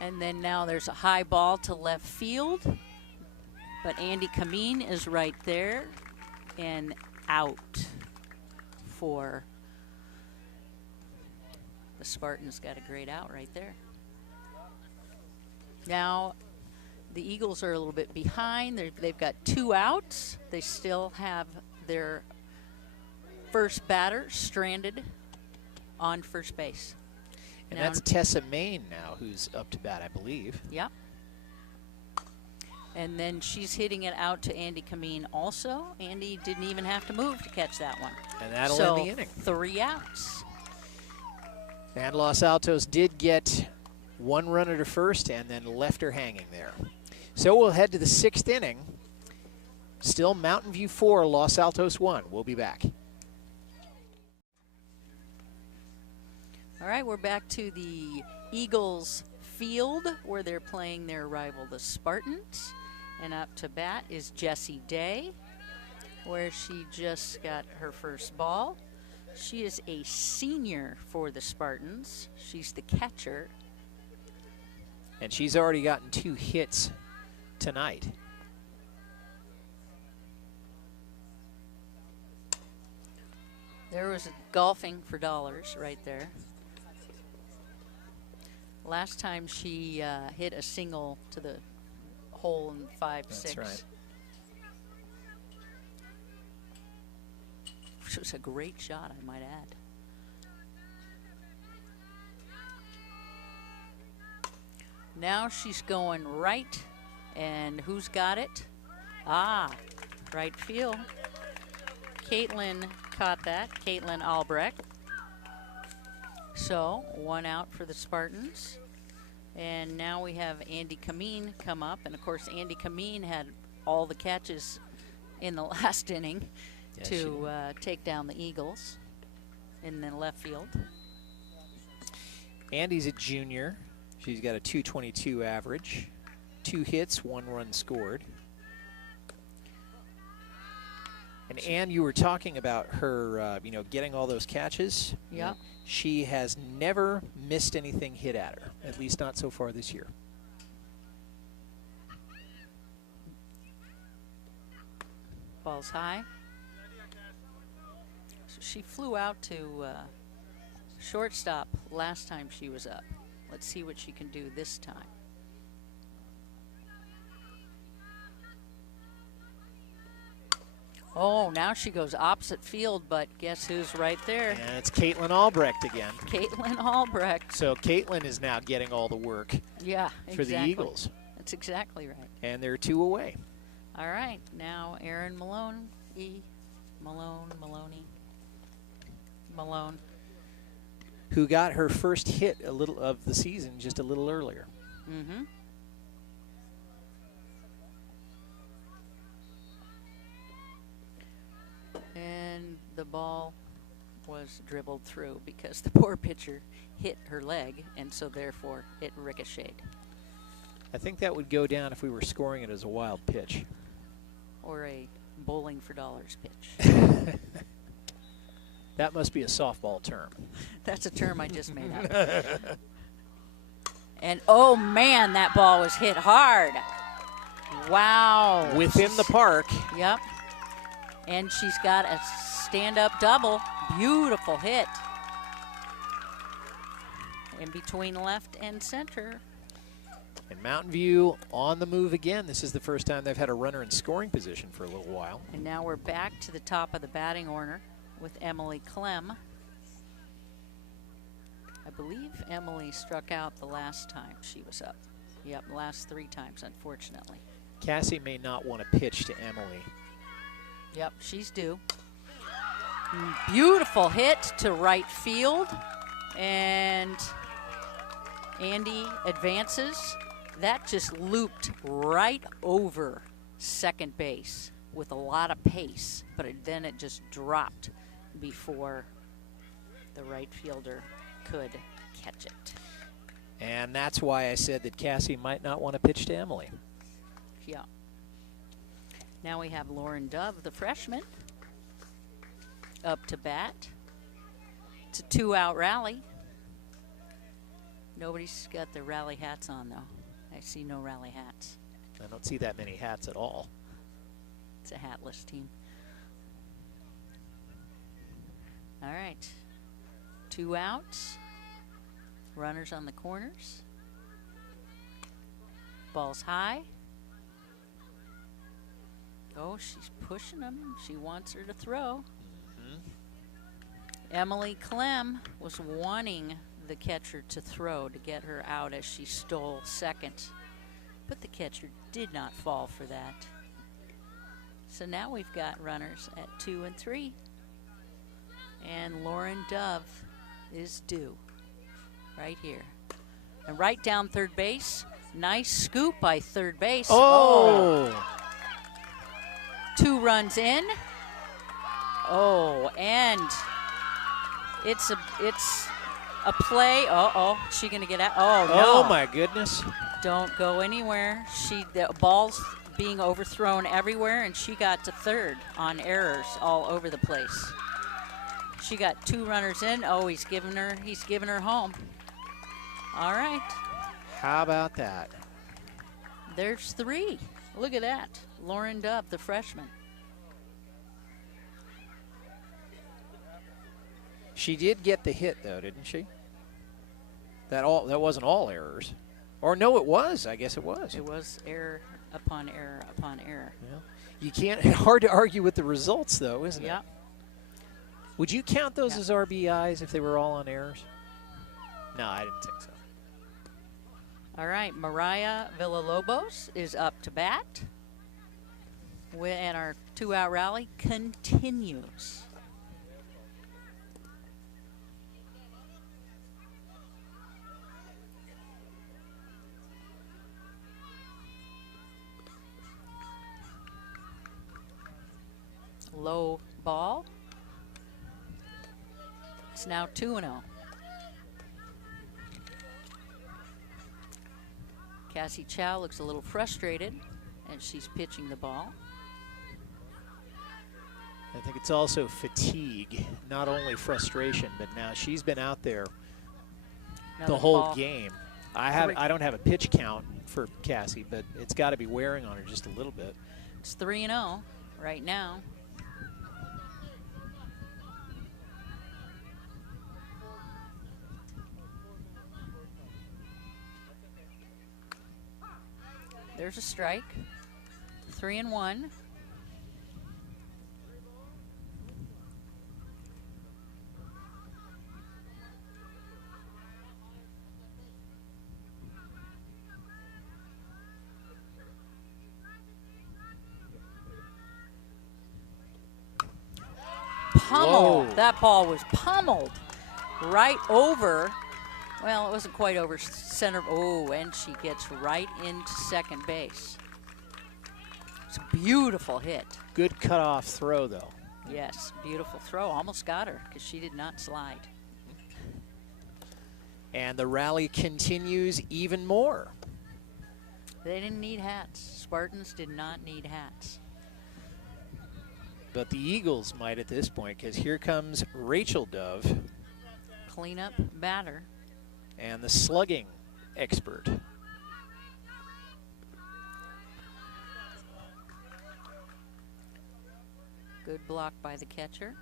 And then now there's a high ball to left field. But Andy Kameen is right there and out for the Spartans. Got a great out right there. Now the Eagles are a little bit behind. They've got 2 outs. They still have their first batter stranded on first base. And that's Tessa Main now who's up to bat, I believe. Yeah. And then she's hitting it out to Andy Kameen also. Andy didn't even have to move to catch that one. And that'll end the inning. 3 outs. And Los Altos did get 1 runner to first and then left her hanging there. So we'll head to the 6th inning. Still Mountain View 4, Los Altos 1. We'll be back. All right, we're back to the Eagles field where they're playing their rival, the Spartans. And up to bat is Jessie Day, where she just got her first ball. She is a senior for the Spartans. She's the catcher. And she's already gotten 2 hits tonight. There was a golfing for dollars right there. Last time she hit a single to the hole in 5-6. That's right. Which was a great shot, I might add. Now she's going right, and who's got it? Ah, right field. Kaitlin caught that, Kaitlin Albrecht. So, 1 out for the Spartans. And now we have Andy Kameen come up. And, of course, Andy Kameen had all the catches in the last inning to take down the Eagles in the left field. Andy's a junior. She's got a .222 average. 2 hits, 1 run scored. And Ann, you were talking about her, getting all those catches. Yeah. She has never missed anything hit at her, at least not so far this year. Ball's high. So she flew out to shortstop last time she was up. Let's see what she can do this time. Oh, now she goes opposite field, but guess who's right there? And it's Kaitlin Albrecht again. Kaitlin Albrecht. So Kaitlin is now getting all the work for the Eagles. That's exactly right. And they're 2 away. All right, now Erin Malone, Malone. Who got her first hit of the season just a little earlier. Mm-hmm. And the ball was dribbled through because the poor pitcher hit her leg, and so therefore it ricocheted. I think that would go down if we were scoring it as a wild pitch. Or a bowling for dollars pitch. That must be a softball term. That's a term I just made up. And, oh, man, that ball was hit hard. Wow. Within the park. Yep. And she's got a stand-up double. Beautiful hit. In between left and center. And Mountain View on the move again. This is the first time they've had a runner in scoring position for a little while. And now we're back to the top of the batting order with Emily Clem. I believe Emily struck out the last time she was up. Yep, last 3 times, unfortunately. Cassie may not want to pitch to Emily. Yep, she's due. Beautiful hit to right field. And Andy advances. That just looped right over second base with a lot of pace, but then it just dropped before the right fielder could catch it. And that's why I said that Cassie might not want to pitch to Emily. Yeah. Now we have Lauren Dove, the freshman, up to bat. It's a 2-out rally. Nobody's got their rally hats on, though. I see no rally hats. I don't see that many hats at all. It's a hatless team. All right. 2 outs. Runners on the corners. Ball's high. Oh, she's pushing them. She wants her to throw. Emily Clem was wanting the catcher to throw to get her out as she stole second. But the catcher did not fall for that. So now we've got runners at 2 and 3. And Lauren Dove is due right here. And right down third base. Nice scoop by third base. Oh! 2 runs in. Oh, and it's a play. Uh-oh, is she gonna get out? Oh, no. Oh, my goodness. Don't go anywhere. The ball's being overthrown everywhere, and she got to third on errors all over the place. She got 2 runners in. Oh, he's giving her home. All right. How about that? There's 3. Look at that. Lauren Dove, the freshman. She did get the hit, though, didn't she? That wasn't all errors. Or no, it was. I guess it was. It was error upon error upon error. Yeah. You can't, hard to argue with the results, though, isn't it? Yeah. Would you count those as RBIs if they were all on errors? No, I didn't think so. All right, Mariah Villalobos is up to bat. And our 2-out rally continues. Low ball. It's now 2-0. Cassie Chow looks a little frustrated as she's pitching the ball. I think it's also fatigue, not only frustration, but now she's been out there the whole game. I don't have a pitch count for Cassie, but it's got to be wearing on her just a little bit. It's 3-0 right now. There's a strike. 3-1. Pummeled. Whoa. That ball was pummeled right over. Well, it wasn't quite over center. Oh, and she gets right into second base. It's a beautiful hit. Good cutoff throw, though. Yes, beautiful throw. Almost got her because she did not slide. And the rally continues even more. They didn't need hats. Spartans did not need hats. But the Eagles might at this point, because here comes Rachel Dove. Cleanup batter. And the slugging expert. Good block by the catcher.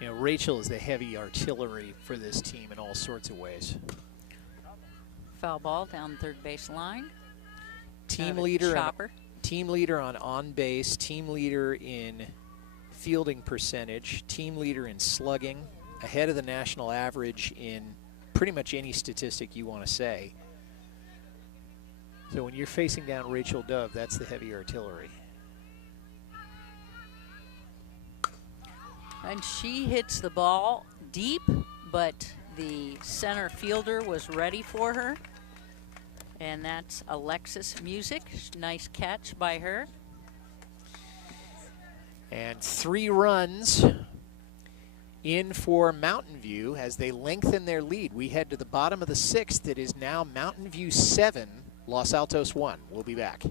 You know, Rachel is the heavy artillery for this team in all sorts of ways. Foul ball down third base line. Team leader on base, team leader in fielding percentage, team leader in slugging, ahead of the national average in pretty much any statistic you want to say. So when you're facing down Rachel Dove, that's the heavy artillery. And she hits the ball deep, but the center fielder was ready for her. And that's Alexis Music. Nice catch by her. And 3 runs in for Mountain View as they lengthen their lead. We head to the bottom of the 6th. It is now Mountain View 7, Los Altos 1. We'll be back.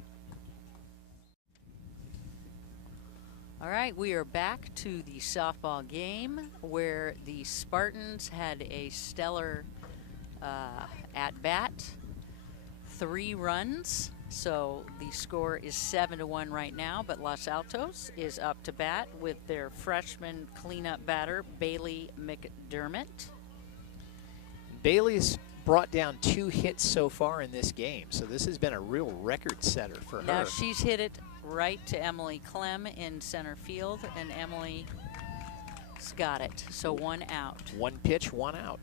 All right, we are back to the softball game where the Spartans had a stellar at-bat. 3 runs, so the score is 7-1 right now, but Los Altos is up to bat with their freshman cleanup batter, Bailey Mcdermott. Bailey's brought down 2 hits so far in this game, so this has been a real record setter for her. Now she's hit it right to Emily Clem in center field, and Emily's got it, so 1 out. 1 pitch, 1 out.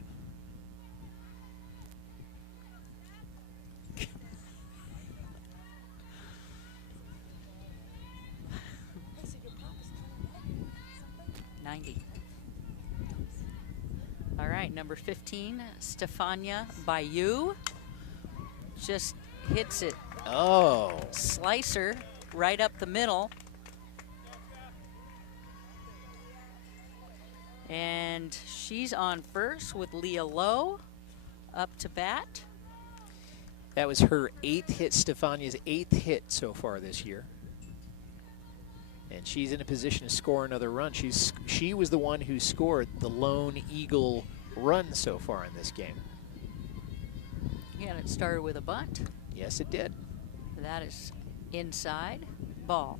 All right, number 15, Stefania Bayou, just hits it. Oh. Slicer right up the middle. And she's on first with Leah Lowe up to bat. That was her 8th hit, Stefania's 8th hit so far this year. And she's in a position to score another run. She was the one who scored the lone Eagle run so far in this game. Yeah, and it started with a bunt. Yes, it did. That is inside ball.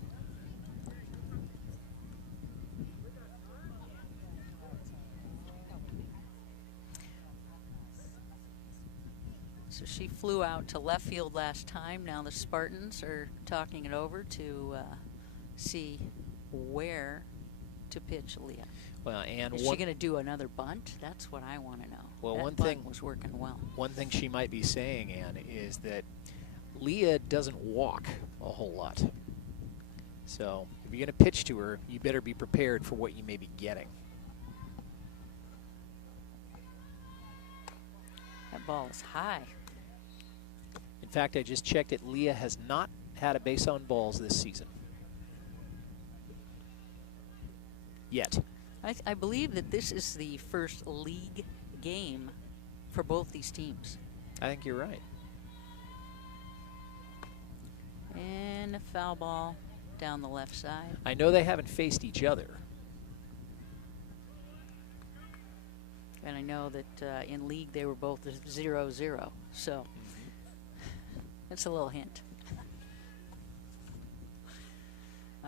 So she flew out to left field last time. Now the Spartans are talking it over to see where to pitch Leah. Well, and is she going to do another bunt? That's what I want to know. Well, that one bunt thing was working well. One thing she might be saying, Ann, is that Leah doesn't walk a whole lot. So if you're going to pitch to her, you better be prepared for what you may be getting. That ball is high. In fact, I just checked it. Leah has not had a base on balls this season. Yet. I believe that this is the first league game for both these teams. I think you're right. And a foul ball down the left side. I know they haven't faced each other. And I know that in league they were both 0-0. So that's a little hint.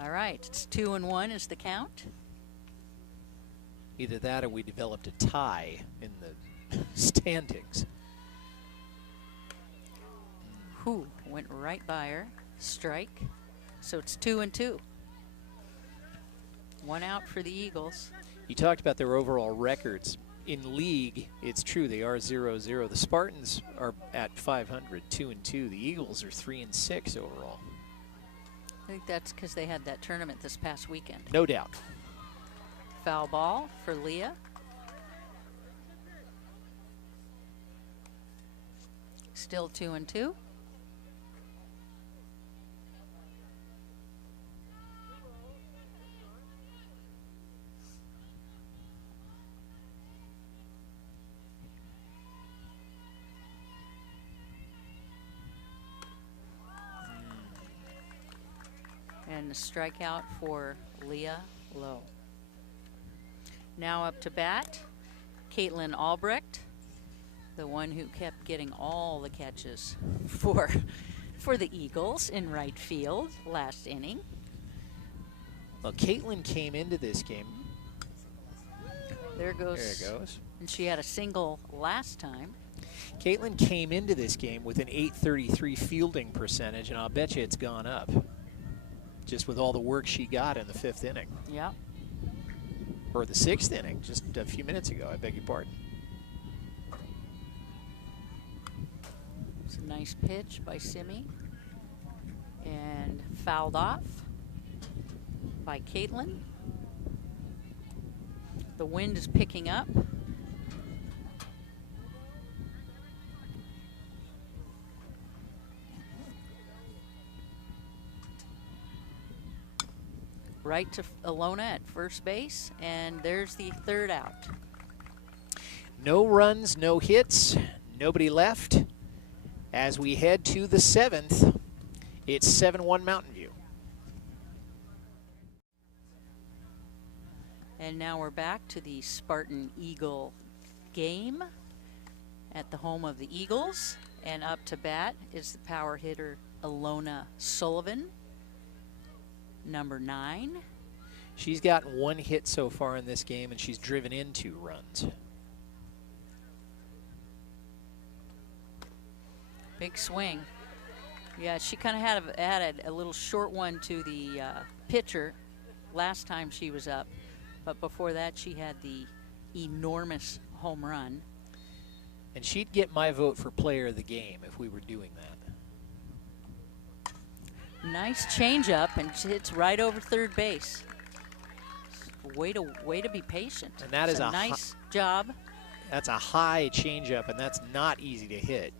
All right, it's 2-1 is the count. Either that or we developed a tie in the standings. Who went right by her. Strike. So it's 2-2. 1 out for the Eagles. You talked about their overall records. In league, it's true, they are 0-0. The Spartans are at 500, 2-2. The Eagles are 3-6 overall. I think that's because they had that tournament this past weekend. No doubt. Foul ball for Leah. Still 2-2. And a strikeout for Leah Lowe. Now up to bat, Kaitlin Albrecht, the one who kept getting all the catches for the Eagles in right field last inning. Well, Kaitlin came into this game. There it goes. There it goes. And she had a single last time. Kaitlin came into this game with an .833 fielding percentage, and I'll bet you it's gone up. Just with all the work she got in the 5th inning. Yeah. Or the 6th inning, just a few minutes ago, I beg your pardon. It's a nice pitch by Simi. And fouled off by Kaitlin. The wind is picking up. Right to Ilona at first base, and there's the 3rd out. No runs, no hits, nobody left. As we head to the 7th, it's 7-1 Mountain View. And now we're back to the Spartan Eagle game at the home of the Eagles. And up to bat is the power hitter Ilona Sullivan, number 9. She's gotten 1 hit so far in this game, and she's driven in 2 runs. Big swing. Yeah, she kind of had a little short one to the pitcher last time she was up. But before that, she had the enormous home run. And she'd get my vote for player of the game if we were doing that. Nice changeup, and it's right over third base. Way to be patient. And that is a nice job. That's a high changeup, and that's not easy to hit.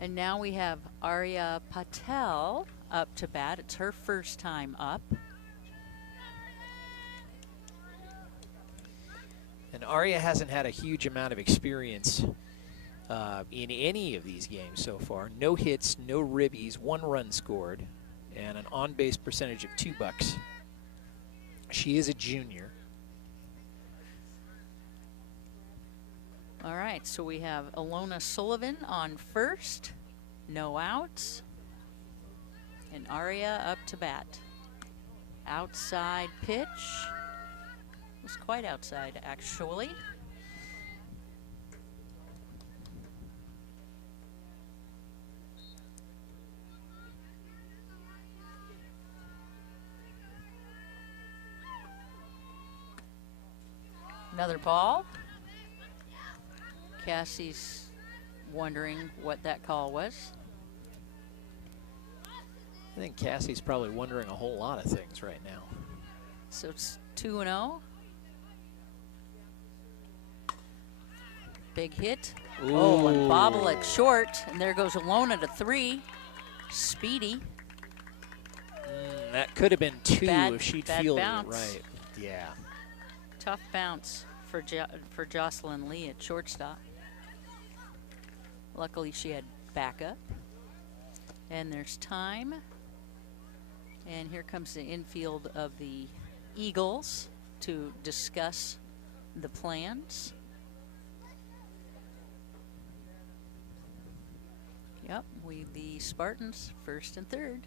And now we have Aria Patel up to bat. It's her first time up. And Aria hasn't had a huge amount of experience in any of these games so far. No hits, no ribbies, 1 run scored, and an on-base percentage of $2. She is a junior. All right, so we have Ilona Sullivan on first, no outs, and Aria up to bat. Outside pitch, was quite outside, actually. Another ball. Cassie's wondering what that call was. I think Cassie's probably wondering a whole lot of things right now. So it's 2-0. Big hit. Ooh. Oh, and bobble it short. And there goes Ilona to 3. Speedy. That could have been 2 if she'd bad fielded bounce. it right. Yeah. Tough bounce for Jocelyn Lee at shortstop. Luckily, she had backup. And there's time. And here comes the infield of the Eagles to discuss the plans. Yep, the Spartans, first and third.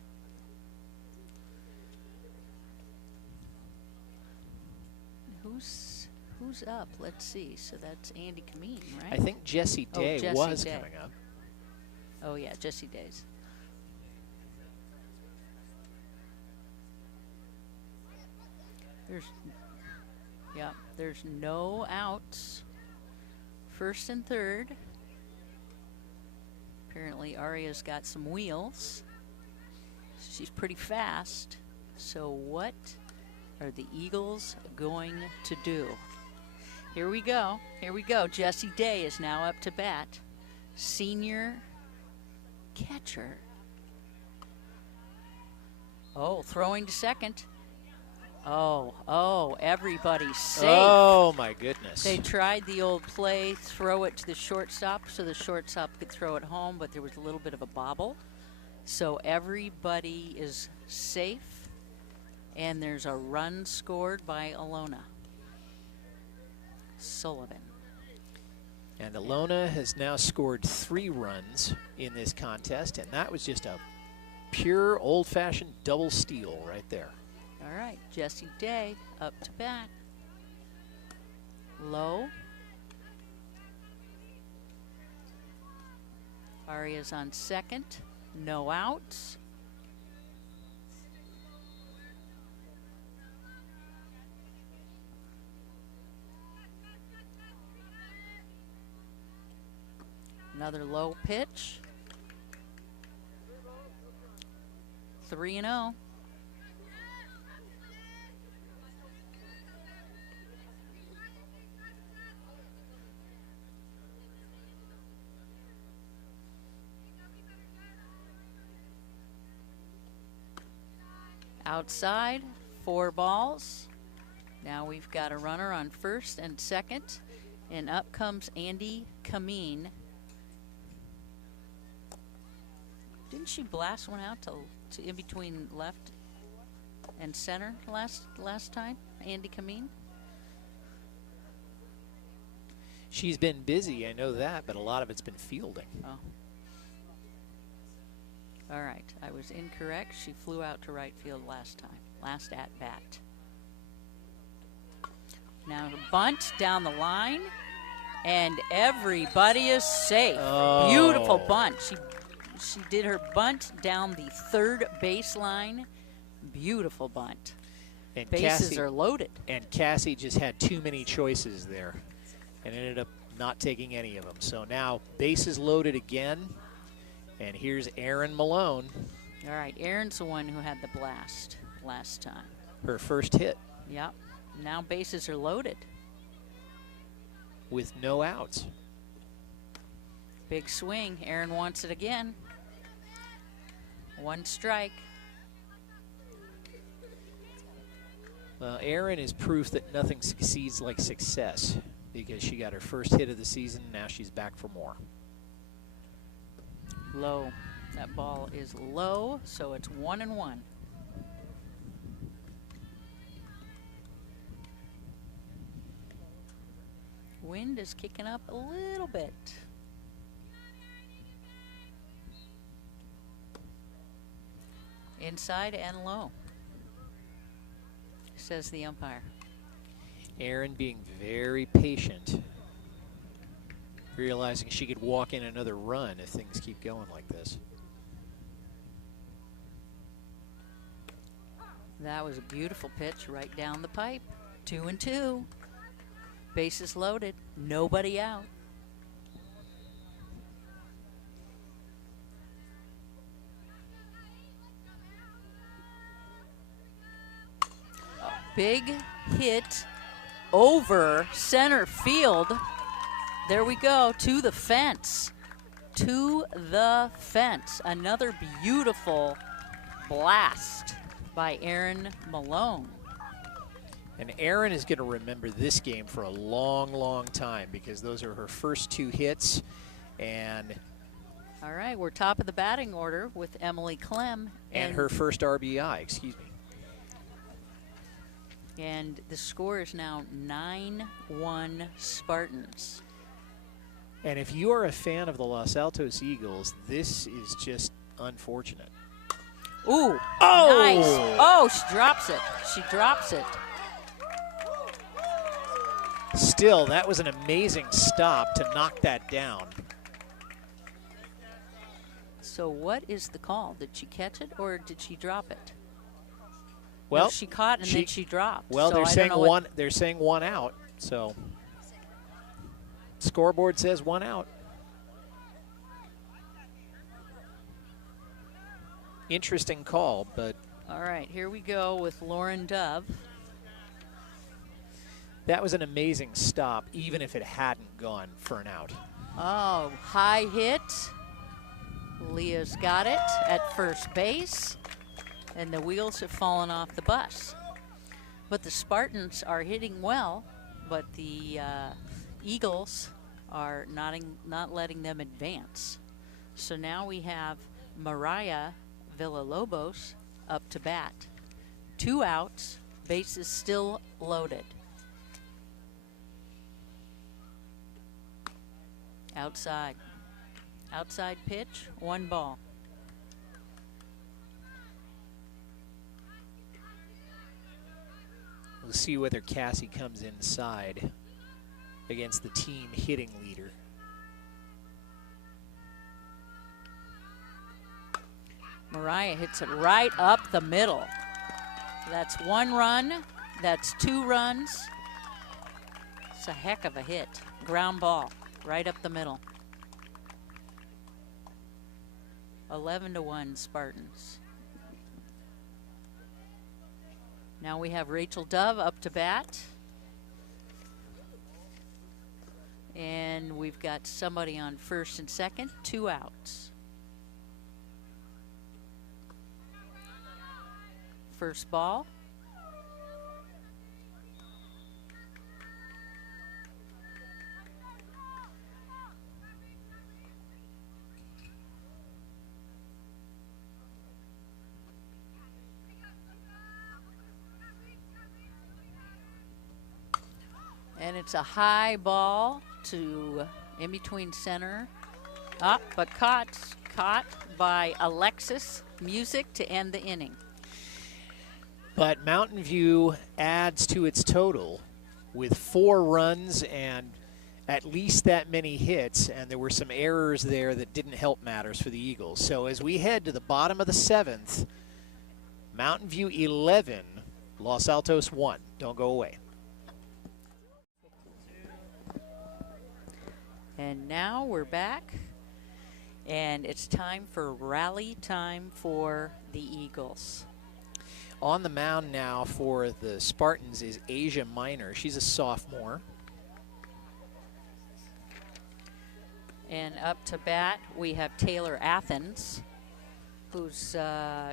Who's up? Let's see. So that's Andy Kameen, right? I think Jessie Day Jessie was Day. coming up. Oh yeah, Jessie Days. There's no outs. First and third. Apparently Aria's got some wheels. She's pretty fast. So what are the Eagles going to do? Here we go. Here we go. Jessie Day is now up to bat. Senior catcher. Oh, throwing to second. Oh, everybody's safe. Oh, my goodness. They tried the old play, throw it to the shortstop so the shortstop could throw it home, but there was a little bit of a bobble. So everybody is safe, and there's a run scored by Ilona Sullivan. And Ilona has now scored 3 runs in this contest, and that was just a pure old-fashioned double steal right there. All right, Jessie Day up to bat. Low. Aria's on second. No outs. Another low pitch. 3-0. Outside, 4 balls. Now we've got a runner on first and second, and up comes Andy Kameen. Didn't she blast one out to in between left and center last time, Andy Kameen? She's been busy, I know that, but a lot of it's been fielding. Oh. All right, I was incorrect. She flew out to right field last at bat. Now bunt down the line, and everybody is safe. Oh. Beautiful bunt. She did her bunt down the third baseline. Beautiful bunt. And Bases are loaded. And Cassie just had too many choices there and ended up not taking any of them. So now bases loaded again. And here's Erin Malone. All right, Erin's the one who had the blast last time. Her first hit. Yep. Now bases are loaded. With no outs. Big swing. Erin wants it again. 1 strike. Well, Erin is proof that nothing succeeds like success because she got her first hit of the season. Now she's back for more. Low. That ball is low, so it's 1-1. Wind is kicking up a little bit. Inside and low, says the umpire. Erin being very patient, realizing she could walk in another run if things keep going like this. That was a beautiful pitch right down the pipe. 2-2. Bases loaded. Nobody out. A big hit over center field. There we go, to the fence. To the fence. Another beautiful blast by Erin Malone. And Erin is going to remember this game for a long, long time because those are her first 2 hits. And all right, we're top of the batting order with Emily Clem. And her first RBI, excuse me. And the score is now 9-1 Spartans. And if you are a fan of the Los Altos Eagles, this is just unfortunate. Ooh, oh! Nice. Oh, she drops it. She drops it. Still, that was an amazing stop to knock that down. So what is the call? Did she catch it or did she drop it? Well, no, she caught and then she dropped. Well, so they're I saying don't know one. They're saying 1 out. So scoreboard says 1 out. Interesting call, but all right, here we go with Lauren Dove. That was an amazing stop, even if it hadn't gone for an out. Oh, high hit. Leah's got it at first base, and the wheels have fallen off the bus. But the Spartans are hitting well, but the Eagles are not letting them advance. So now we have Mariah Villalobos up to bat. 2 outs, bases still loaded. Outside. Outside pitch, 1 ball. We'll see whether Cassie comes inside against the team hitting leader. Mariah hits it right up the middle. That's 1 run. That's 2 runs. It's a heck of a hit. Ground ball right up the middle. 11-1 Spartans. Now we have Rachel Dove up to bat. And we've got somebody on first and second, 2 outs. First ball. And it's a high ball to in between center. Up, but caught by Alexis Music to end the inning. But Mountain View adds to its total with 4 runs and at least that many hits, and there were some errors there that didn't help matters for the Eagles. So as we head to the bottom of the 7th, Mountain View 11, Los Altos 1. Don't go away. And now we're back, and it's time for rally time for the Eagles. On the mound now for the Spartans is Asia Minor. She's a sophomore. And up to bat, we have Taylor Athens, who's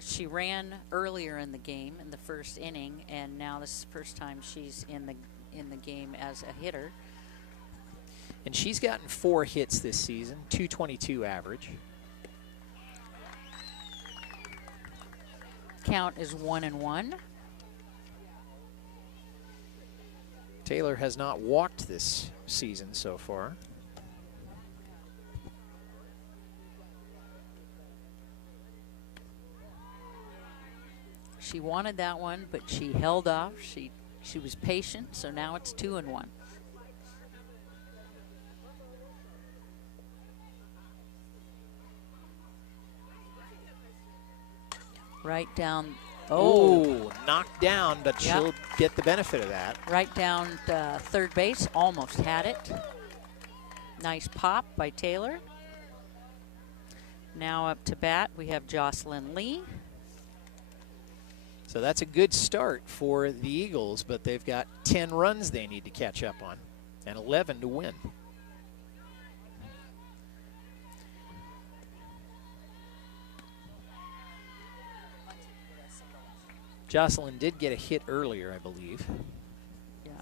she ran earlier in the game in the first inning, and now this is the first time she's in the game as a hitter. And she's gotten 4 hits this season, 222 average. Count is 1-1. Taylor has not walked this season so far. She wanted that one, but she held off. She She was patient, so now it's 2-1. Right down. Oh, knocked down, but Yep. she'll get the benefit of that. Right down third base, almost had it. Nice pop by Taylor. Now up to bat, we have Jocelyn Lee. So that's a good start for the Eagles, but they've got 10 runs they need to catch up on and 11 to win. Jocelyn did get a hit earlier, I believe. Yeah.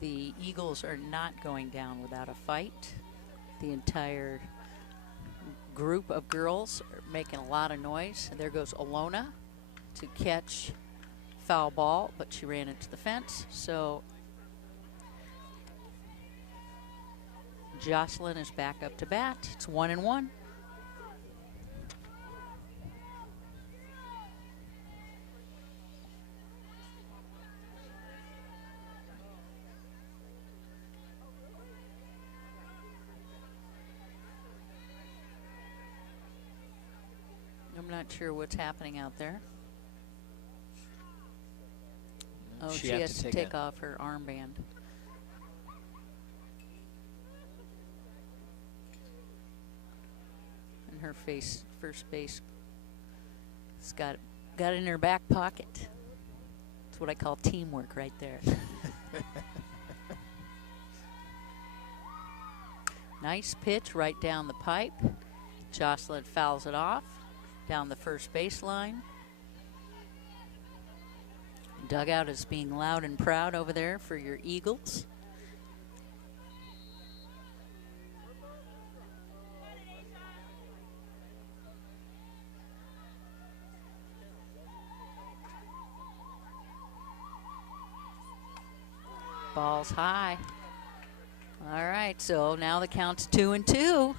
The Eagles are not going down without a fight. The entire group of girls are making a lot of noise. And there goes Ilona to catch foul ball, but she ran into the fence. So Jocelyn is back up to bat. It's 1-1. I'm not sure what's happening out there. Oh, she has to take off her armband. And her first base, it's got it in her back pocket. That's what I call teamwork right there. Nice pitch right down the pipe. Jocelyn fouls it off down the first baseline. Dugout is being loud and proud over there for your Eagles. Ball's high. All right, so now the count's 2-2.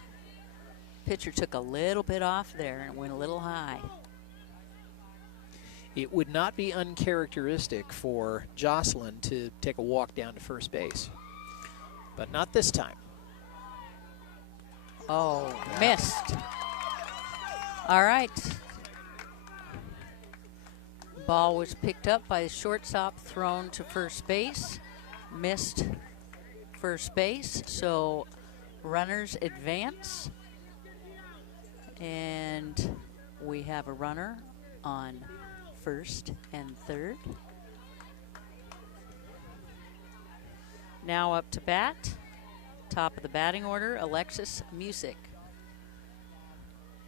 Pitcher took a little bit off there and went a little high. It would not be uncharacteristic for Jocelyn to take a walk down to first base, but not this time. Oh, missed. All right. Ball was picked up by the shortstop, thrown to first base. Missed first base, so runners advance. And we have a runner on first and third. Now up to bat, top of the batting order, Alexis Music.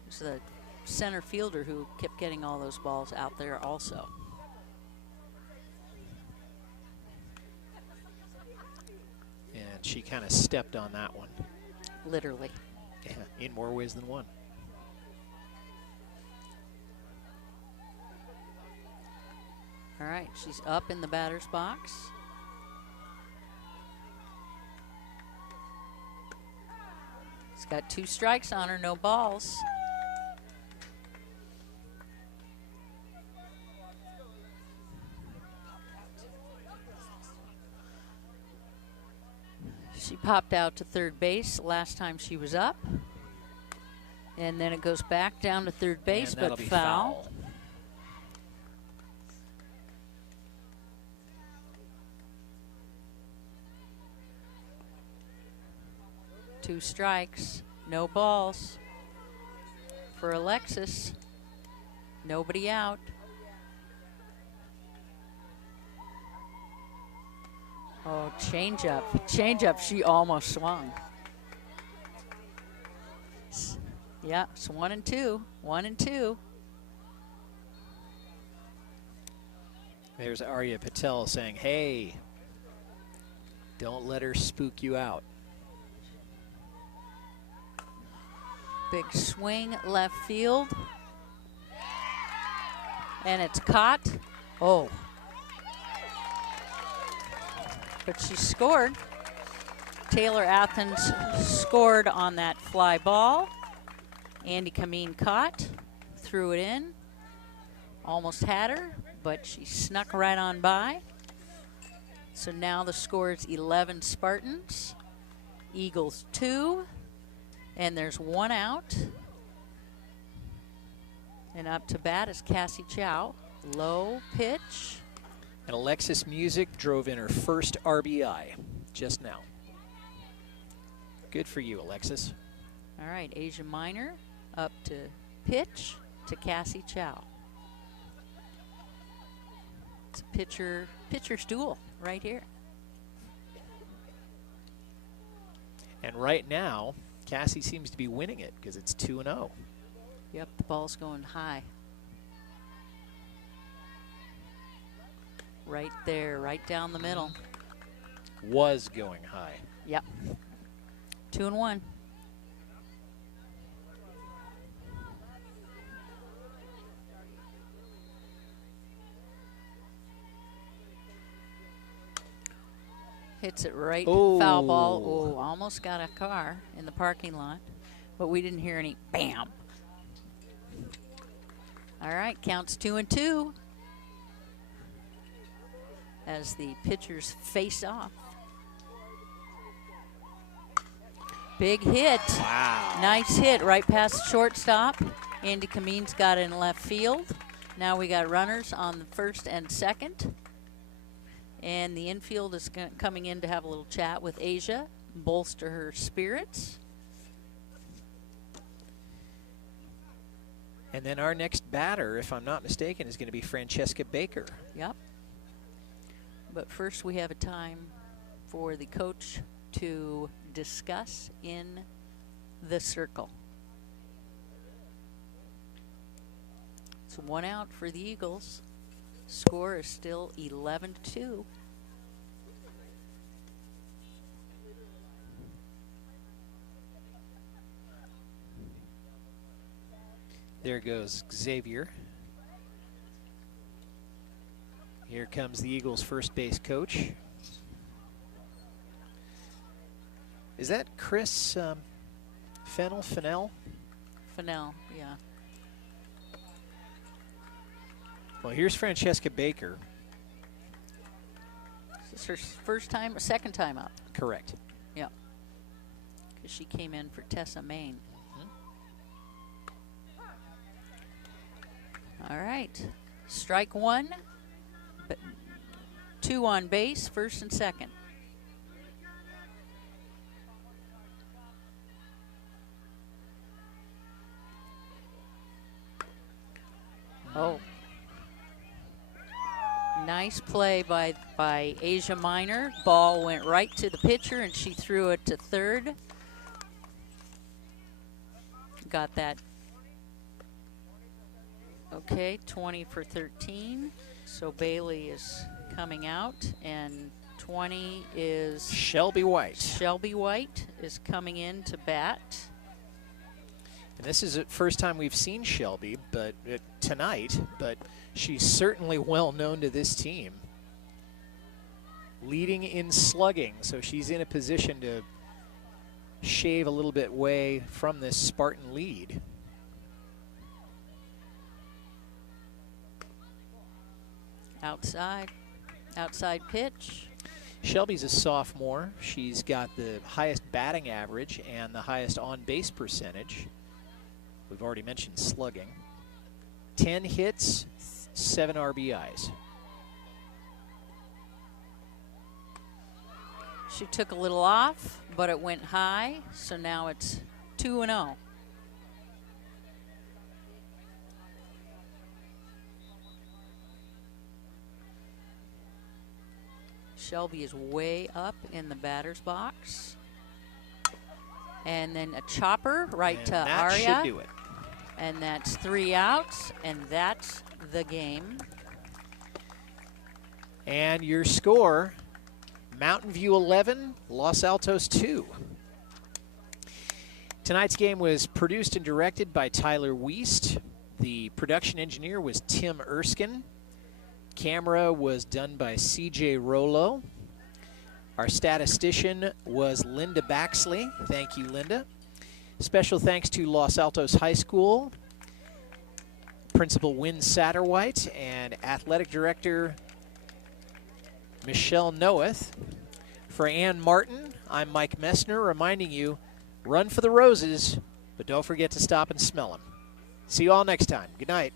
It's the center fielder who kept getting all those balls out there also. And she kind of stepped on that one. Literally. Yeah, in more ways than one. All right, she's up in the batter's box. She's got 2 strikes on her, no balls. She popped out to third base last time she was up. And then it goes back down to third base, And that'll but be foul. Two strikes, no balls for Alexis. Nobody out. Oh, changeup. Changeup, she almost swung. Yeah, it's 1-2. 1-2. There's Aria Patel saying, hey, don't let her spook you out. Big swing left field. And it's caught. Oh. But she scored. Taylor Athens scored on that fly ball. Kameen caught, threw it in, almost had her, but she snuck right on by. So now the score is 11 Spartans, Eagles 2, and there's 1 out. And up to bat is Cassie Chow. Low pitch. And Alexis Music drove in her first RBI just now. Good for you, Alexis. All right, Asia Minor up to pitch to Cassie Chow. It's a pitcher's duel right here. And right now, Cassie seems to be winning it because it's 2-0. Yep, the ball's going high. Right there, right down the middle. Was going high. Yep. 2-1. Hits it right, foul ball. Oh, almost got a car in the parking lot, but we didn't hear any bam. All right, counts 2-2 as the pitchers face off. Big hit. Wow. Nice hit right past shortstop. Kameen's got it in left field. Now we got runners on the first and second. And the infield is coming in to have a little chat with Asia, bolster her spirits. And then our next batter, if I'm not mistaken, is going to be Francesca Baker. Yep. But first we have a time for the coach to discuss in the circle. It's 1 out for the Eagles. Score is still 11-2. There goes Xavier. Here comes the Eagles' first base coach. Is that Chris Fennell? Fennell, yeah. Well, here's Francesca Baker. This is her first time, or second time up. Correct. Yeah. Because she came in for Tessa Main. All right. Strike 1. But 2 on base, first and second. Oh. Nice play by Asia Minor. Ball went right to the pitcher, and she threw it to third. Got that. Okay, 20 for 13. So Bailey is coming out, and 20 is Shelby White. Shelby White is coming in to bat. And this is the first time we've seen Shelby tonight, but she's certainly well known to this team. Leading in slugging, so she's in a position to shave a little bit away from this Spartan lead. Outside pitch. Shelby's a sophomore. She's got the highest batting average and the highest on-base percentage. We've already mentioned slugging. 10 hits, 7 RBIs. She took a little off, but it went high, so now it's 2-0. Shelby is way up in the batter's box. And then a chopper right to Aria. That should do it. And that's 3 outs, and that's the game. And your score, Mountain View 11, Los Altos 2. Tonight's game was produced and directed by Tyler Wiest. The production engineer was Tim Erskine. Camera was done by CJ Rollo. Our statistician was Linda Baxley. Thank you, Linda. Special thanks to Los Altos High School, Principal Wynn Satterwhite, and Athletic Director Michelle Noeth. For Ann Martin, I'm Mike Messner, reminding you, run for the roses, but don't forget to stop and smell them. See you all next time. Good night.